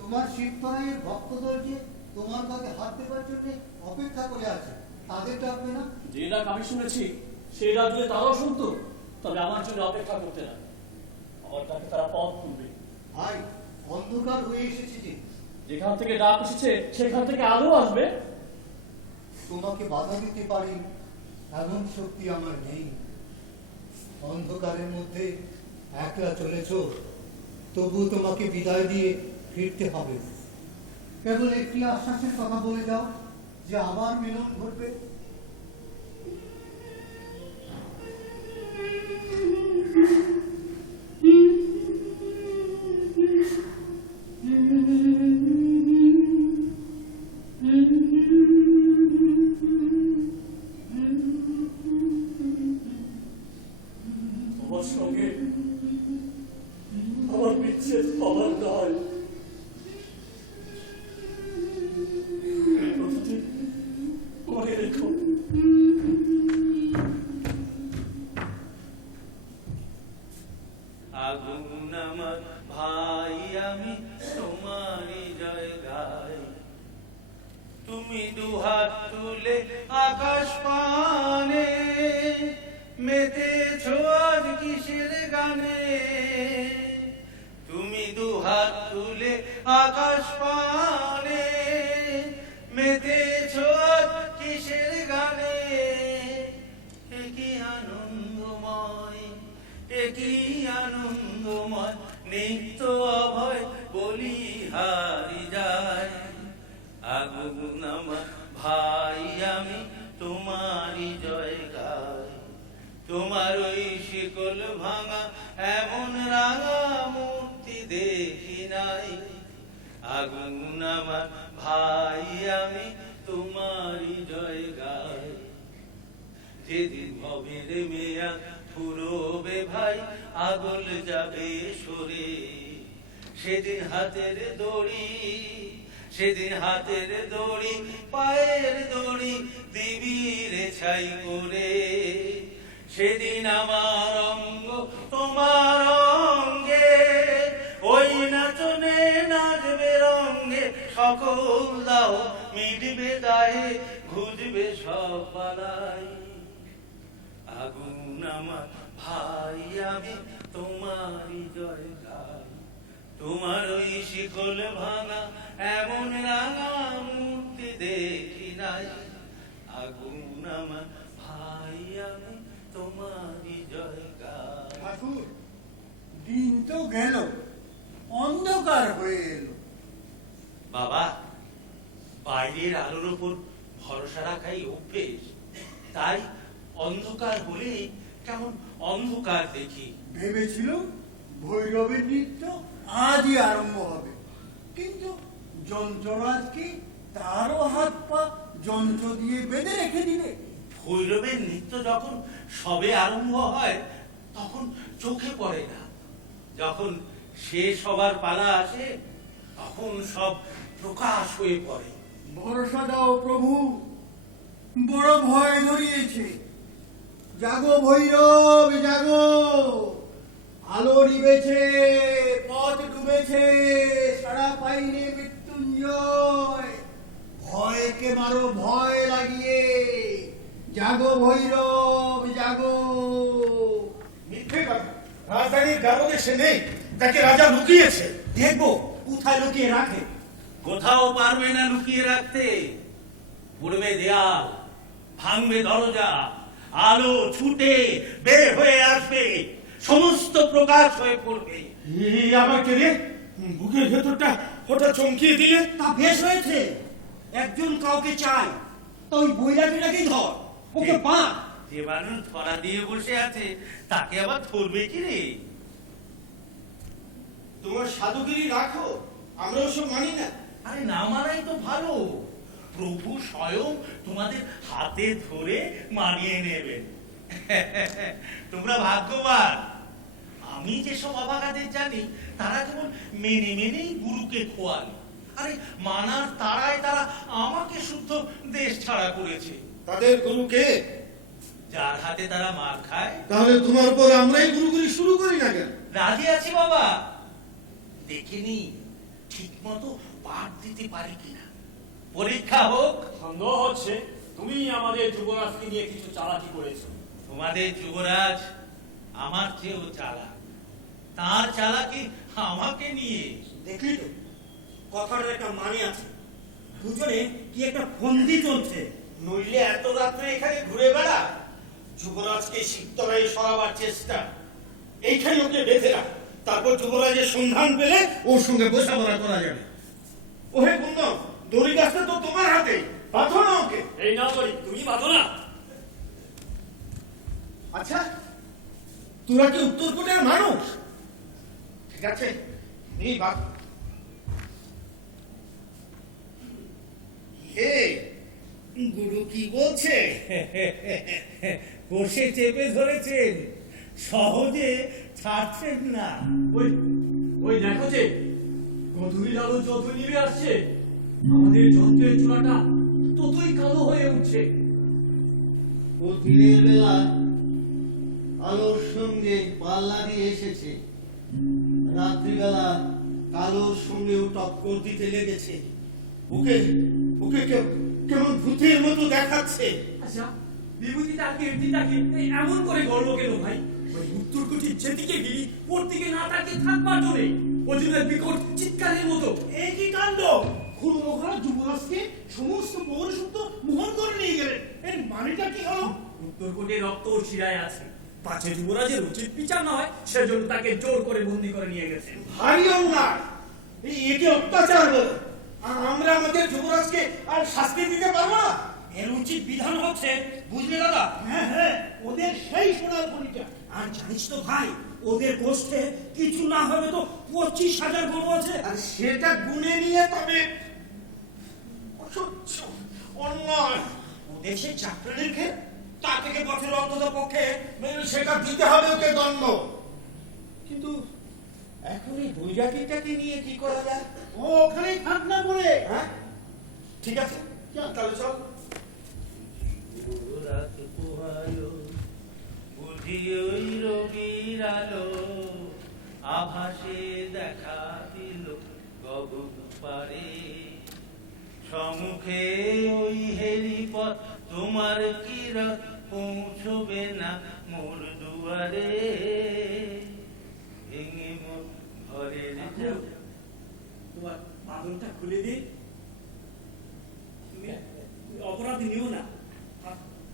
তোমার শিবতরাইয়ের ভক্তদল যে তোমার কাছে হাত দেবার জন্য অপেক্ষা করে আছে, তাদের ডাকবে না? যে ডাক আমি শুনেছি সেই ডাক যদি তারাও শুনতো, তবে আমার জন্য অপেক্ষা করতে না। আমার ডাকে তারা পথ খুলবে। ভাই, অন্ধকার হয়ে এসেছে যে। যেখান থেকে ডাক এসেছে সেখান থেকে আলো আসবে। তোমাকে বাধা দিতে পারি এমন শক্তি আমার নেই। অন্ধকারের মধ্যে একলা চলেছ, তবু তোমাকে বিদায় দিয়ে ফিরতে হবে। কেবল একটি আশ্বাসের কথা বলে যাও যে আবার মিলন ঘটবে। তোমার সঙ্গে আমার বিচ্ছেদ হবার নয়। এই কথাটি মনে রেখো। আগুন আমার ভাই, আমি তোমারই জয় গাই। তুমি দুহাত তুলে আকাশ পানে, মেতেছো আজ কিসের গানে? তুমি দুহাত তুলে আকাশ পানে, মেতেছো আজ কিসের গানে? একই আনন্দময়, একই আনন্দময়, নিত্য অভয় বলিহারি যায়। আগুন আমার ভাই, আমি তোমারই জয় গাই। তোমার ওই শিকল ভাঙা এমন রাঙা মূর্তি দেখি নাই। আগুন আমার ভাই, আমি তোমারই জয় গাই। যেদিন ভবের মেয়া ফুরবে ভাই, আগল যাবে সরে, সেদিন হাতের দড়ি, সেদিন হাতের দড়ি, পায়ের দড়ি দিবি রে ছাই করে। সেদিন আমার অঙ্গ তোমার অঙ্গে, ওই নাচনে নাচবে রঙ্গে। সকল দাও মিটবে দায়ে, ঘুরবে সব পালাই। আগুন আমার ভাই, আমি তোমারই জয় গাই। তোমার ওই শিকল ভাঙা এমন রাঙা মূর্তি দেখি নাই। আগুন আমার ভাই, আমি তোমারই জয় গাই। ঠাকুর, দিন তো গেল, অন্ধকার হয়ে এলো। বাবা, বাইরের আলোর উপর ভরসা রাখাই অভ্যেস, তাই অন্ধকার হলে কেমন অন্ধকার দেখি। ভেবেছিল ভৈরবের নৃত্য আজই আরম্ভ হবে, কিন্তু যন্ত্ররাজ কি তারও হাত পা যন্ত্র দিয়ে বেঁধে রেখে দিলে। ভৈরবের নৃত্য যখন সবে আরম্ভ হয় তখন চোখে পড়ে না, যখন শেষ হবার পালা আসে তখন সব প্রকাশ হয়ে পড়ে। ভরসা দাও প্রভু, বড় ভয় ধরিয়েছে। জাগো ভৈরব জাগো, আলো নিবেছে, পথ ডুবেছে, সারা পাইনি মৃত্যুঞ্জয়। ভয়কে মারো ভয় লাগিয়ে, জাগো ভৈরব জাগো। মিথ্যে কথা, রাজধানীর গারদে সে নেই, তাকে রাজা লুকিয়েছে। দেখবো কোথায় লুকিয়ে রাখে। কোথাও পারবে না লুকিয়ে রাখতে। পড়বে দেয়াল, ভাঙবে দরজা, আলো ছুটে বের হয়ে আসবে, সমস্ত প্রকাশ হয়ে পড়বে। এই আবার কে রে? বুকের ভেতরটা হঠাৎ চমকিয়ে দিলে। তা বেশ হয়েছে, একজন কাউকে চাই, তা ওই বৈরাগীটাকেই ধর, ওকে বাঁধ। যে মানুষ ধরা দিয়ে বসে আছে তাকে আবার ধরবে কি রে? তোমার সাধুগিরি রাখো, আমরা ওসব মানি না। আরে না মানাই তো ভালো। প্রভু স্বয়ং তোমাদের হাতে ধরে মানিয়ে নেবেন। তোমরা ভাগ্যবান। আমি যেসব অবাগাদের জানি তারা কেবল মেনে মেনেই গুরুকে খোয়ান। আরে মানার তারায় তারা আমাকে শুদ্ধ দেশ ছাড়া করেছে। তাদের গুরুকে? যার হাতে তারা মার খায়। তাহলে তোমার পর আমরাই গুরুগুরি শুরু করি না কেন? রাজি আছি বাবা, দেখিনি ঠিক মতো পাঠ দিতে পারি কিনা। পরীক্ষা হোক। সন্দেহ হচ্ছে তুমি আমাদের যুবরাজকে নিয়ে কিছু চালাকি করেছো। তোমাদের যুবরাজ আমার চেয়েও চালাক, তার চালাকি আমাকে নিয়ে। দেখলি তো, কথাটার একটা মানে আছে। দুজনে কি একটা ফন্দি চলছে। নইলে এত রাত্রে এখানে ঘুরে বেড়া। যুবরাজকে শিবতলায় সরাবার চেষ্টা। এইখানে ওকে বেঁধে রাখ, তারপর যুবরাজের সন্ধান পেলে ওর সঙ্গে বোঝাপড়া করা যাবে। ওহে কুন্দন, দড়ি গাছটা তো তোমার হাতে, বাঁধো না ওকে। এই না করি, তুমি বাঁধো না। আচ্ছা, তোরা কি উত্তরকূটের মানুষ? ঠিক আছে, এই বাপ। হে গুরু কি বলছে? কষে চেপে ধরেছেন, সহজে ছাড়ছেন না। ওই ওই দেখো যে গধূলির আলো যত নিভে আসছে, আমাদের যন্ত্রের চূড়াটা ততই কালো হয়ে উঠছে। ও দিনের বেলা আলোর সঙ্গে পাল্লা দিয়ে এসেছে, রাত্রিবেলা কালোর সঙ্গেও টক্কর দিতে লেগেছে। ওকে ওকে কেমন ভূতের মতো দেখাচ্ছে। আচ্ছা, বিভূতিটা কীর্তিটাকে এমন করে গর্ব কেন ভাই? ওই উত্তরকুটির যেদিকে গিরি ওর দিকে না তাকিয়ে থাকবার জন্যে অর্জুনের বিকট চিৎকারের মতো। এই কি কাণ্ড! খুড়ো মহারাজ যুবরাজকে সমস্ত পৌরসত্ব মোহন করে নিয়ে গেলেন, এর মানেটা কি হলো? উত্তরকূটের রক্ত ও শিরায় আছে, পাছে যুবরাজের উচিত বিচার না হয় সেজন্য তাকে জোর করে বন্দি করে নিয়ে গেছে। ভারী অন্যায়, একে অত্যাচার বলে। আমরা আমাদের যুবরাজকে আর শাস্তি দিতে পারবো না। এর উচিত বিধান হচ্ছে, বুঝলে দাদা? হ্যাঁ হ্যাঁ, ওদের সেই সোনার খনিটা। আর জানিস তো ভাই, ওদের গোষ্ঠে কিছু না হবে তো 25,000 গরু আছে। আর সেটা গুনে নিয়ে তবে অসহ্য অন্যায়। ওদের সেই চাকরির ক্ষেত, তা থেকে বছর অন্তত পক্ষে সেটা দিতে হবে ওকে দণ্ড। কিন্তু এখন এই বৈরাগীটাকে নিয়ে কি করা যায়? ও ওখানেই থাক না বলে। হ্যাঁ ঠিক আছে, তাহলে চল। রাত পোহালো, বুঝি ওই রবির আলো, আভাসে দেখা দিল গগন পারে। সম্মুখে ওই হেলিপথ, তোমার কিরণ পৌঁছবে না মোর দুয়ারে। ভেঙে মোর ঘরের তোমার বাঁধনটা খুলে দিই। তুমি অপরাধী নিও না,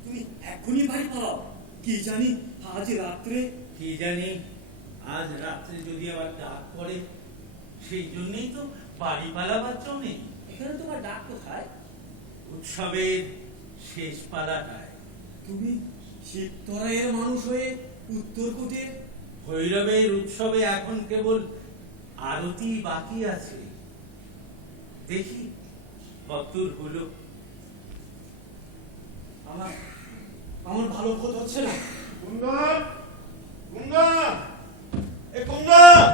তুমি এখনই বাড়ি পালাও। কি জানি আজ রাত্রে, কি জানি আজ রাত্রে যদি আবার ডাক পড়ে, সেই জন্যই তো বাড়ি পালাবার জন্যে। এখানে তোমার ডাক কোথায়? উৎসবের শেষ পালাটায়। তুমি শিবতরাইয়ের মানুষ হয়ে উত্তরকূটের ভৈরবের উৎসবে এখন কেবল আরতি বাকি আছে। দেখি কতদূর হলো। আমার ভালো বোধ হচ্ছে না। কুন্দন, কুন্দন, এ কুন্দন,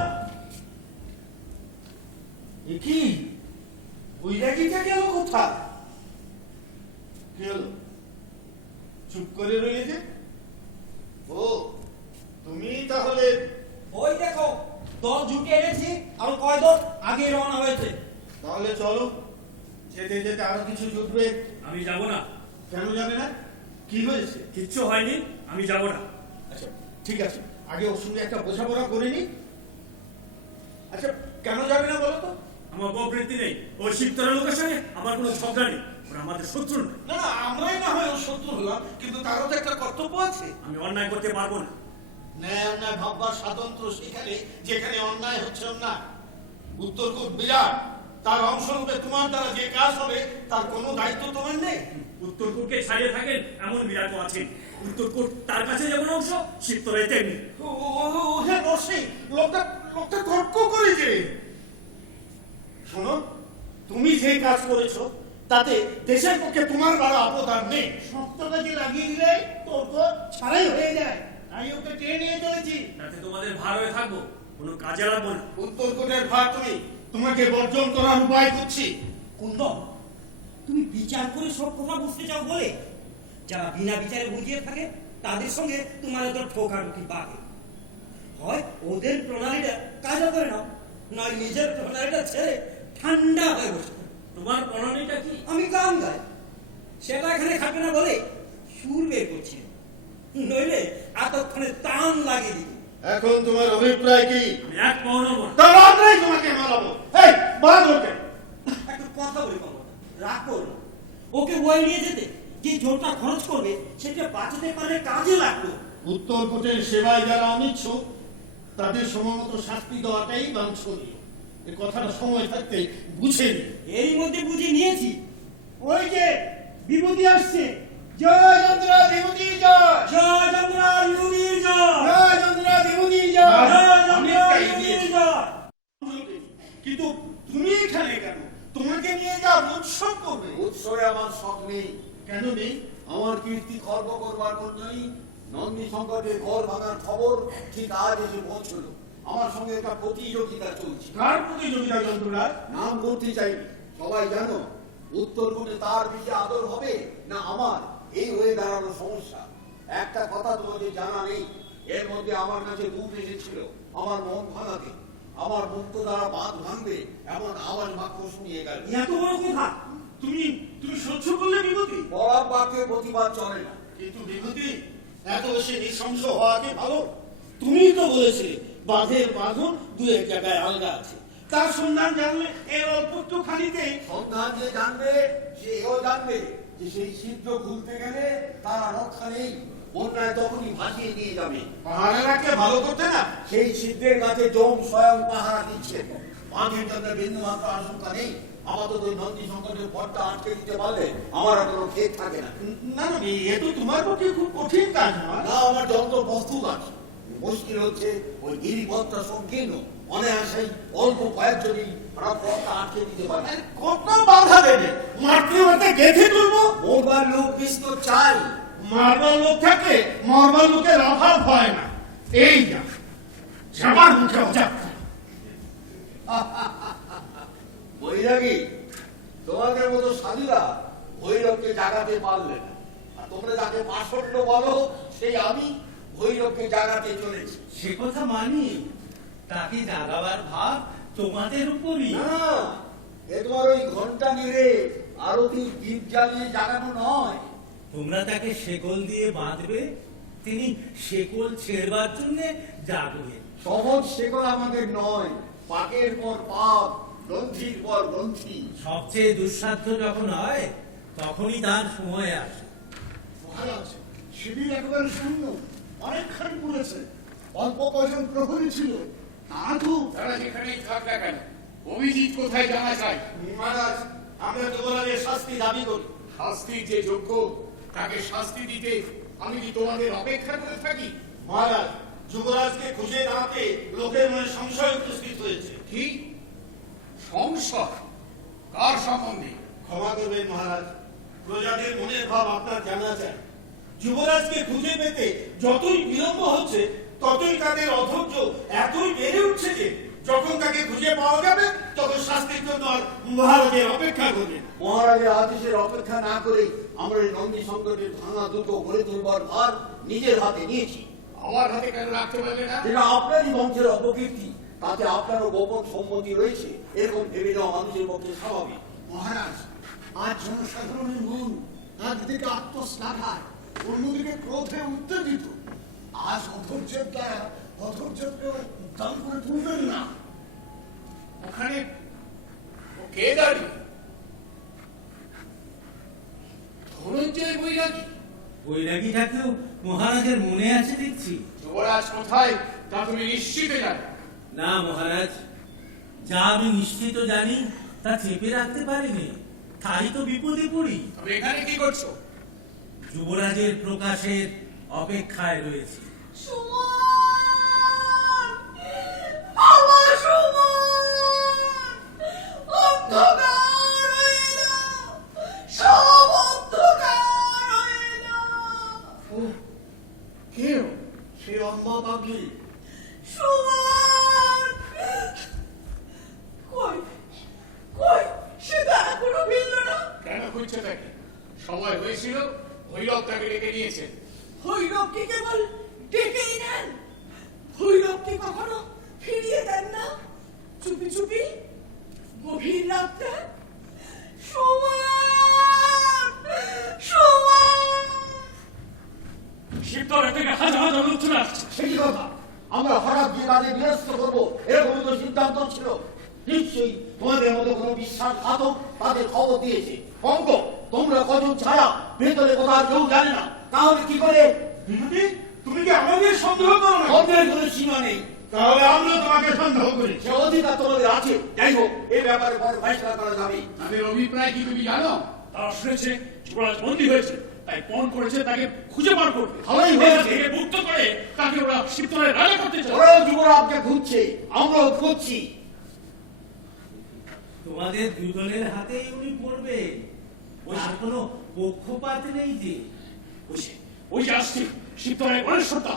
এ কি বৈরাগীটা গেল কোথায়? কি হলো, চুপ করে রইলে যে? ও, তুমি তাহলে ওই দেখো দল জুটে এনেছি আর কয় দল আগে রওনা হয়েছে। তাহলে চলো, যেতে যেতে আরো কিছু জুটবে। আমি যাব না। কেন যাবে না? কি হয়েছে? কিচ্ছু হয়নি, আমি যাব না। আচ্ছা ঠিক আছে, আগে ওর সঙ্গে একটা বোঝাপড়া করে নি। আচ্ছা কেন যাবে না বলো তো? আমার প্রবৃত্তি নেই ওই শিবতরের লোকের সঙ্গে আমার কোনো ঝগড়া নেই, ওরা আমাদের শত্রু নয়। না না, আমরাই না হয় ওর শত্রু হলাম, কিন্তু তারও তো একটা কর্তব্য আছে। আমি অন্যায় করতে পারবো না। ন্যায় অন্যায় ভাববার স্বাতন্ত্র্য সেখানে যেখানে অন্যায় হচ্ছে অন্যায়। উত্তরকূট বিরাট, তার অংশরূপে তোমার দ্বারা যে কাজ হবে তার কোনো দায়িত্ব তোমার নেই। উত্তরকূটকে ছাড়িয়ে থাকেন এমন বিরাট আছেন। উত্তরকূট তার কাছে যেমন অংশ, শিবতরে তেমনি। ওহে নরসিং, লোকটা তর্ক করেছে। শোনো, তুমি যে কাজ করেছো তাতে দেশের পক্ষে তোমার বড় অবদান নেই। শক্ত কাজে লাগিয়ে দিলে তর্ক ছাড়াই হয়ে যায়, তাই ওকে টেনে নিয়ে চলেছি। তাতে তোমাদের ভার হয়ে থাকবো, কোনো কাজে লাগবো না। উত্তরকূটের ভার তুমি, তোমাকে বর্জন করার উপায় করছি। কুন্দন, তুমি বিচার করে সব কথা বুঝতে চাও বলে যারা বিনা বিচারে বুঝিয়ে থাকে তাদের সঙ্গে তোমার এত ঠোকাঠুকি বাড়ে। হয় ওদের প্রণালীটা কাজা করে নাও, নয় নিজের প্রণালীটা ছেড়ে ঠান্ডা হয়ে বসে থাকো। তোমার প্রণালীটা কি? আমি গান গাই, সেটা এখানে খাটে না বলে সুর বের করছি, নইলে এতক্ষণে টান লাগিয়ে দিই। এখন তোমার অভিপ্রায় কি? আমি এক পাও নড়বো না। তার আমরাই তোমাকে মারাবো। এই বাদ ওকে। একটা কথা বলি বাবা, রাগ করো না। ওকে বয়ে নিয়ে যেতে যে জোরটা খরচ করবে সেটা বাঁচাতে পারলে কাজে লাগলো। উত্তরকূটের সেবায় যারা অনিচ্ছুক তাদের সময়মতো শাস্তি দেওয়াটাই বাঞ্ছনীয়। এই কথাটা সময় থাকতে বুঝে নি। এরই মধ্যে বুঝে নিয়েছি। ওই যে বিভূতি আসছে। জয় চন্দ্রা বিভূতি জয়, জয় চন্দ্রা বিভূতি জয়, জয় চন্দ্রা বিভূতি জয়, জয় চন্দ্রা বিভূতি জয়। কিন্তু তুমি এখানে কেন? তোমাকে নিয়ে যাওয়ার উৎসব করবে। উৎসবে আমার শখ নেই। কেন নেই? আমার কীর্তি খর্ব করবার জন্যই নন্দী সংকটের ঘর ভাঙার খবর ঠিক আজ এসে পৌঁছল। আমার সঙ্গে একটা প্রতিযোগিতা চলছে। কার প্রতিযোগিতা যন্ত্ররাজ? নাম বলতে চাইনি, সবাই জানো উত্তরকূটে তার বেশি আদর হবে না আমার, এই হয়ে দাঁড়ানো সমস্যা। একটা কথা তোমাদের জানা নেই, এর মধ্যে আমার কাছে দুধ এসেছিল আমার মন ভাঙাতে। আমার মুক্ত দ্বারা বাঁধ ভাঙবে এমন আওয়াজ বাক্য শুনিয়ে গেল। এত বড় কথা তুমি সহ্য করলে বিভূতি? বড় বাক্যে প্রতিবাদ চলে না। কিন্তু বিভূতি, এত বেশি নৃশংস হওয়া কি ভালো? তুমি তো বলেছিলে বাঁধের বাঁধন দু এক জায়গায় আলগা আছে, তার সন্ধান জানলে এর অল্প একটুখানিতে। সন্ধান যে জানবে সে এও জানবে যে সেই ছিদ্র খুলতে গেলে তার আর রক্ষা নেই, বন্যায় তখনই ভাসিয়ে নিয়ে যাবে। পাহাড়েরাকে ভালো করতে না? সেই ছিদ্রের কাছে জম স্বয়ং পাহারা দিচ্ছে। বাঁধের জন্য বিন্দুমাত্র আশঙ্কা নেই। আপাতত ওই নন্দী সংকটের পথটা আটকে দিতে পারলে আমার আর কোনো ক্ষেত থাকে না। না না, এ তো তোমার পক্ষে খুব কঠিন কাজ নয়। না, আমার যন্ত্র প্রস্তুত আছে। মুশকিল হচ্ছে ওই গিরিপথটা সংকীর্ণ, অনায়াসেই অল্প কয়েকজনই আমরা পথটা আটকে দিতে পারি। কত বাধা দেবে? মারতে মারতে গেঁথে তুলবো। মোরবার লোক বিস্তর চাই। মারবার লোক থাকে, মরবার লোকের অভাব হয় না। এই যা যাবার মুখে অজাপ। বৈরাগী, তোমাদের মতো সাধুরা ভৈরবকে জাগাতে পারলে না, আর তোমরা যাকে পাষণ্ড বলো সেই আমি ভৈরবকে জাগাতে চলেছি। সে কথা মানি, তাকে জাগাবার ভাব তোমাদের উপরই। না, এ তোমার ওই ঘন্টা নেড়ে আরতি দ্বীপ জ্বালিয়ে জাগানো নয়। তোমরা তাকে শেকল দিয়ে বাঁধবে, তিনি শেকল ছেড়বার জন্য জাগবে। সহজ শেকল আমাদের নয়, পাকের পর পাপ, গ্রন্থির পর গ্রন্থি। সবচেয়ে দুঃসাধ্য যখন হয় তখনই তার সময় আসে। মহারাজ, শিবির একেবারে শূন্য, অনেকখানি পড়েছে। অল্প কয়জন প্রহরী ছিল, তারা তারা যেখানেই থাক না কেন, অভিজিৎ কোথায় জানা চাই। মহারাজ, আমরা যুবরাজের শাস্তি দাবি করি। শাস্তির যে যোগ্য তাকে শাস্তি দিতে আমি কি তোমাদের অপেক্ষা করে থাকি? মহারাজ, যুবরাজকে খুঁজে দাঁড়াতে লোকের মনে সংশয় উপস্থিত হয়েছে। কি সংশয়? কার সম্বন্ধে? ক্ষমা করবেন মহারাজ, প্রজাদের মনের ভাব আপনার জানা চাই। যুবরাজকে খুঁজে পেতে যতই বিলম্ব হচ্ছে ততই তাদের অধৈর্য এতই বেড়ে উঠছে যে যখন তাকে খুঁজে পাওয়া যাবে তখন শাস্তির জন্য আর মহারাজের অপেক্ষা করবে না। মহারাজের আদেশের অপেক্ষা না করে আমরা এই নন্দী সংকটের ভাঙা দুটো গড়ে তুলবার ভার নিজের হাতে নিয়েছি। আমার হাতে কেন রাখতে পারলে না? যেটা আপনারই বংশের অপকীর্তি, তাতে আপনারও গোপন সম্মতি রয়েছে, এরকম ভেবে নেওয়া মানুষের পক্ষে স্বাভাবিক। মহারাজ, আজ জনসাধারণের মন একদিকে আত্মশ্লাঘায়, অন্যদিকে ক্রোধে উত্তেজিত। আজ অধৈর্যের দ্বারা অধৈর্যকে উদ্যান করে তুলবেন না। ওখানে ও কে দাঁড়িয়ে? ধনঞ্জয় বৈরাগী। বৈরাগীটাকেও মহারাজের মনে আছে দেখছি। যুবরাজ কোথায় তা তুমি নিশ্চিত জানো? না মহারাজ, যা আমি নিশ্চিত জানি তা চেপে রাখতে পারিনি, তাই তো বিপদে পড়ি। তবে এখানে কি করছো? যুবরাজের প্রকাশের অপেক্ষায় রয়েছে। সুমন! বাবা সুমন! অন্ধকার হয়ে এলো! সব অন্ধকার হয়ে এলো! ও কেউ সে অম্বা পাগলি। সুমন! কই কই সে তো এখনো ফিরল না। কেন খুঁজছো তাকে? সময় হয়েছিল, ভৈরব তাকে ডেকে নিয়েছেন। ভৈরবকে কেবল ডেকেই নেন, ভৈরবকে কখনো ফিরিয়ে দেন না। চুপি চুপি গভীর রাতে। সুমন! সুমন! শিবতলা থেকে হাজার হাজার লোক চলে আসছে। সেই কথা, আমরা হঠাৎ গিয়ে তাদের নিরস্ত করবো এরকম তো সিদ্ধান্ত ছিল। নিশ্চয়ই তোমাদের মধ্যে কোনো বিশ্বাসঘাতক তাদের খবর দিয়েছে। অঙ্ক তোমরা কজন ছাড়া ভেতরে কোথাও কেউ জানে না, তাহলে কি করে? বিভূতি, তুমি কি আমাদের সন্দেহ করো না? সন্দেহের কোনো সীমা নেই। তাহলে আমরা তোমাকে সন্দেহ করি। সে অধিকার তোমাদের আছে। যাই হোক, এই ব্যাপারে পরে ফয়সলা করা যাবে। তাদের অভিপ্রায় কি তুমি জানো? তারা শুনেছে যুবরাজ বন্দী হয়েছে, তাই পণ করেছে তাকে খুঁজে বার করবে। ভালোই হয়েছে। থেকে মুক্ত করে তাকে ওরা শিবতলায় রাজা করতে চায়। ওরাও যুবরাজকে খুঁজছে, আমরাও খুঁজছি। তোমাদের দুজনের হাতেই উনি পড়বে, আর কোনো পক্ষপাত নেই যে। ওই যে আসছে শিবতলায় গণেশ সত্তা।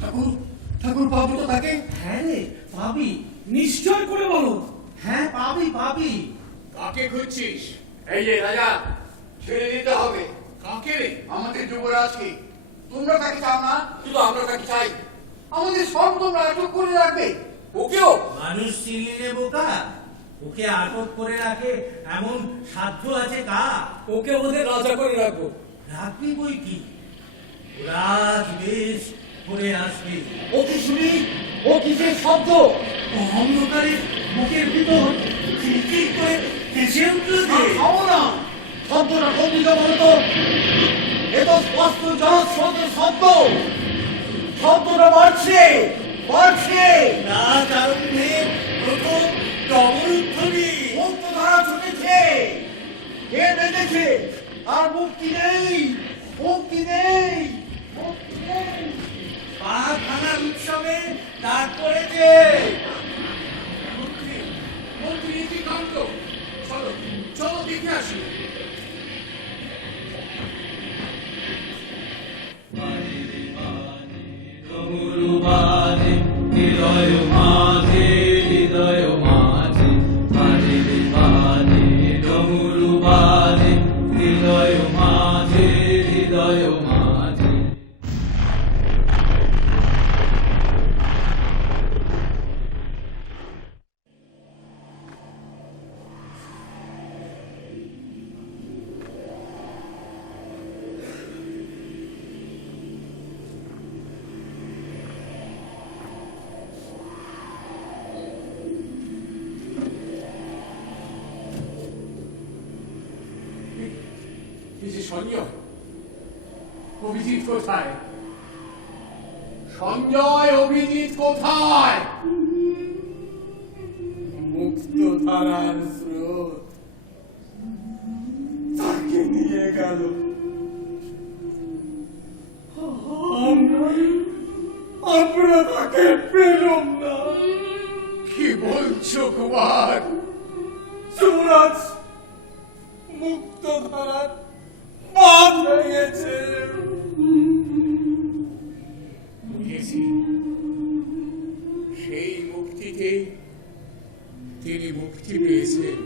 ঠাকুর, ঠাকুর পাবো তো তাকে? হ্যাঁ রে পাবি, নিশ্চয় করে বলো। হ্যাঁ পাবি পাবি। কাকে খুঁজছিস? এই যে রাজা, ছেড়ে দিতে হবে। কাকে রে? আমাদের যুবরাজকে। তোমরা তাকে চাও না, শুধু আমরা তাকে চাই। আমাদের সব তোমরা আটক করে রাখবে, ওকেও। মানুষ চিনলে বোকা, ওকে আটক করে রাখে এমন সাধ্য আছে কা? ওকে আমাদের রাজা করে রাখবো। রাখবি বই কি, রাজ বেশ করে আসবে। ও কি শুনি? ও কিসের শব্দ? অন্ধকারে বুকের ভিতর খিলখিল করে ভেসে উঠল যে। খাও না, শব্দটা কোন দিকে বলতো? এ তো স্পষ্ট জলস্রোতের শব্দ। শব্দটা বাড়ছে, বাড়ছে। রাজ আরম্ভে প্রথম ডবরুদ্ধনি। মুক্তধারা ছুটেছে, কে বেঁধেছে? আর মুক্তি নেই, মুক্তি নেই, মুক্তি নেই। পা ভাঙার উৎসবে ডাক পড়েছে। মন্ত্রী, মন্ত্রী কি কাণ্ড! চলো, চলো দেখে আসি। হৃদয় মাঝে হৃদয় মাঝে মাঝে মাঝে ডমরু বাজে হৃদয় মাঝে হৃদয় মাঝে। সঞ্জয়, অভিজিৎ কোথায়? সঞ্জয়, অভিজিৎ কোথায়? মুক্ত ধারার স্রোত তাকে নিয়ে গেল। আমরা তাকে পেলাম না। কি বলছো কুমার? যুবরাজ মুক্ত ধারার বাঁধ ভেঙেছে। তিনি মুক্তি পেয়েছেন।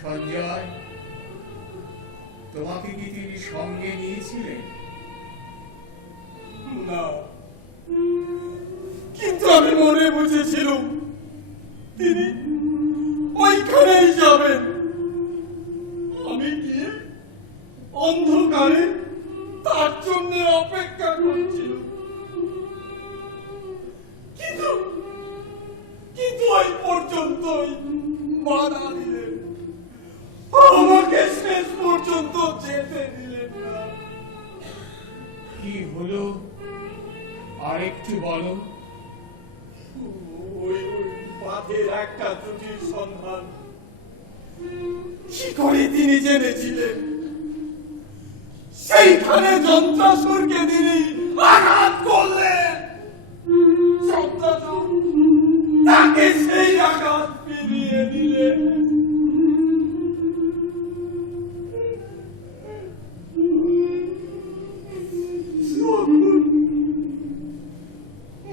সঞ্জয়, তোমাকে কি তিনি সঙ্গে নিয়েছিলেন? না, কিন্তু আমি মনে বুঝেছিলাম তিনি ওইখানেই যাবেন। আমি গিয়ে অন্ধকারে তার জন্য অপেক্ষা করছিলাম, কিন্তু কিন্তু ওই পর্যন্তই বাধা দিলেন, আমাকে শেষ পর্যন্ত যেতে দিলেন না। কি হলো আরেকটু বলো। ওই পাথের একটা ত্রুটির সন্ধান কি করে তিনি জেনেছিলেন? সেইখানে যন্ত্রাসুরকে তিনি আঘাত করলেন। যন্ত্রাসুর তাকে সেই আঘাত ফিরিয়ে দিলেন।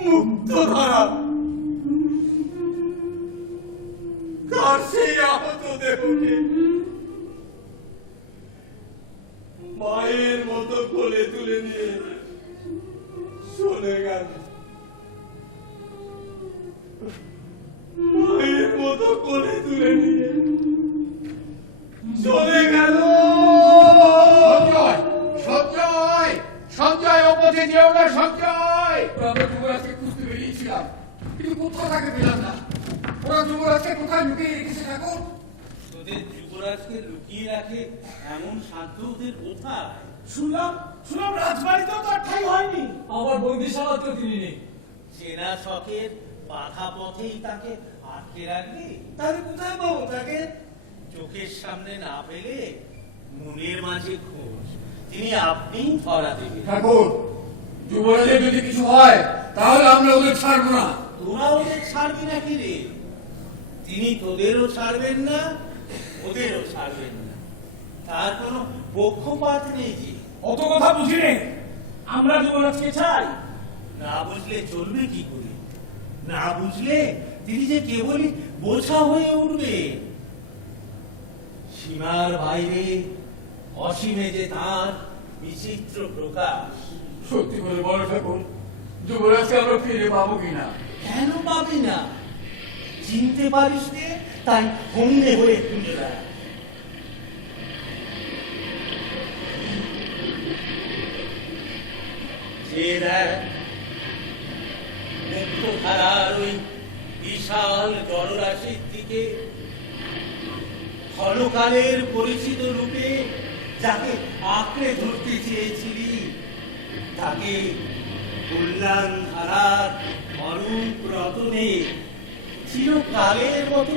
মুক্তধারা কার সেই আহত দেহকে মায়ের মতো কোলে তুলে নিয়ে চলে গেল। মায়ের মতো কোলে তুলে নিয়ে চলে গেল। সঞ্জয়, সঞ্জয়, সঞ্জয়, ও পথে যেও না সঞ্জয়। আমরা যুবরাজকে খুঁজতে বেরিয়েছিলাম, কিন্তু কোথাও তাকে পেলাম না। ওরা যুবরাজকে কোথায় লুকিয়ে রেখেছে ঠাকুর? তোদের যুবরাজকে লুকিয়ে রাখে এমন সাধ্য ওদের কোথায়? শুনলাম রাজবাড়িতেও তার ঠাঁই হয়নি। আমার বন্দিশালা তো তিনি নেই। চেনা শখের বাধা পথেই তাকে আটকে রাখবি? তাহলে কোথায় পাবো তাকে? চোখের সামনে না পেলে মনের মাঝে খোঁজ, তিনি আপনিই ধরা দেবেন। ঠাকুর, যুবরাজের যদি কিছু হয় তাহলে আমরা ওদের ছাড়বো না। তোরা ওদের ছাড়বি নাকি রে? তিনি তোদেরও ছাড়বেন না, ওদেরও ছাড়বেন না। তার কোনো পক্ষপাত নেই যে। অত কথা বুঝি নে, আমরা যুবরাজকে চাই। না বুঝলে চলবে কি করে? না বুঝলে তিনি যে কেবলই বোঝা হয়ে উঠবে। সীমার বাইরে অসীমে যে তার বিচিত্র প্রকাশ। সত্যি করে বলো ঠাকুর, যুবরাজকে আমরা ফিরে পাবো কিনা? কেন পাবি না? চিনতে পারিস নে, তাই হন্যে হয়ে খুঁজে বেড়া। যে দেখ মুক্তধারার ওই বিশাল জলরাশির দিকে, ক্ষণকালের পরিচিত রূপে যাকে আঁকড়ে ধরতে চেয়েছিলি, তাকে কল্যাণ ধারার অরূপ রতনে চিরকালের মতো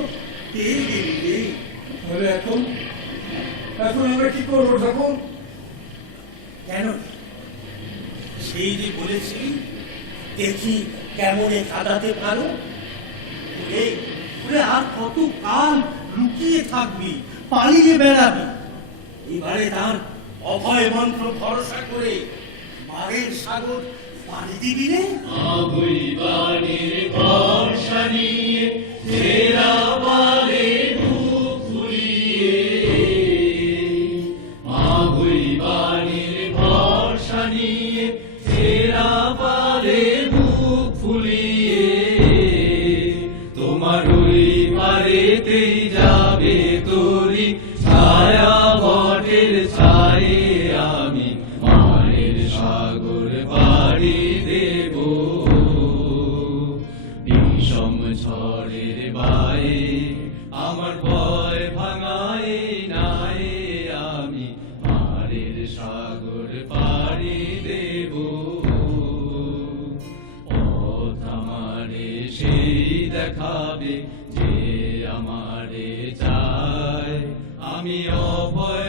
পেয়ে গেলি। তাহলে এখন আমরা কি করবো ঠাকুর? কেন? সেই যে বলেছিলি দেখি কেমনে কাটাতে পারো। ওরে আর কত কাল লুকিয়ে থাকবি, পালিয়ে বেড়াবি? এবারে তার অভয় মন্ত্র ভরসা করে মারের সাগর পাড়ি দিবি রে। ভরসা নিয়ে তেরা বারে বুক ফুলিয়ে, মাগুই বাণীর ভরসা নিয়ে তেরা বারে বুক ফুলিয়ে, তোমার ওই পারেতেই যাবে তোরি ছায়া বটের ছায়ে, আমি মায়ের সাগর পাড়ি দেব। বিষম ঝড়ের বায়ে আমার ভয় ভাঙায় নাই, আমি মায়ের সাগর পাড়ি দেব। পথ আমারে সেই দেখাবে যে আমারে চায়, আমি অভয়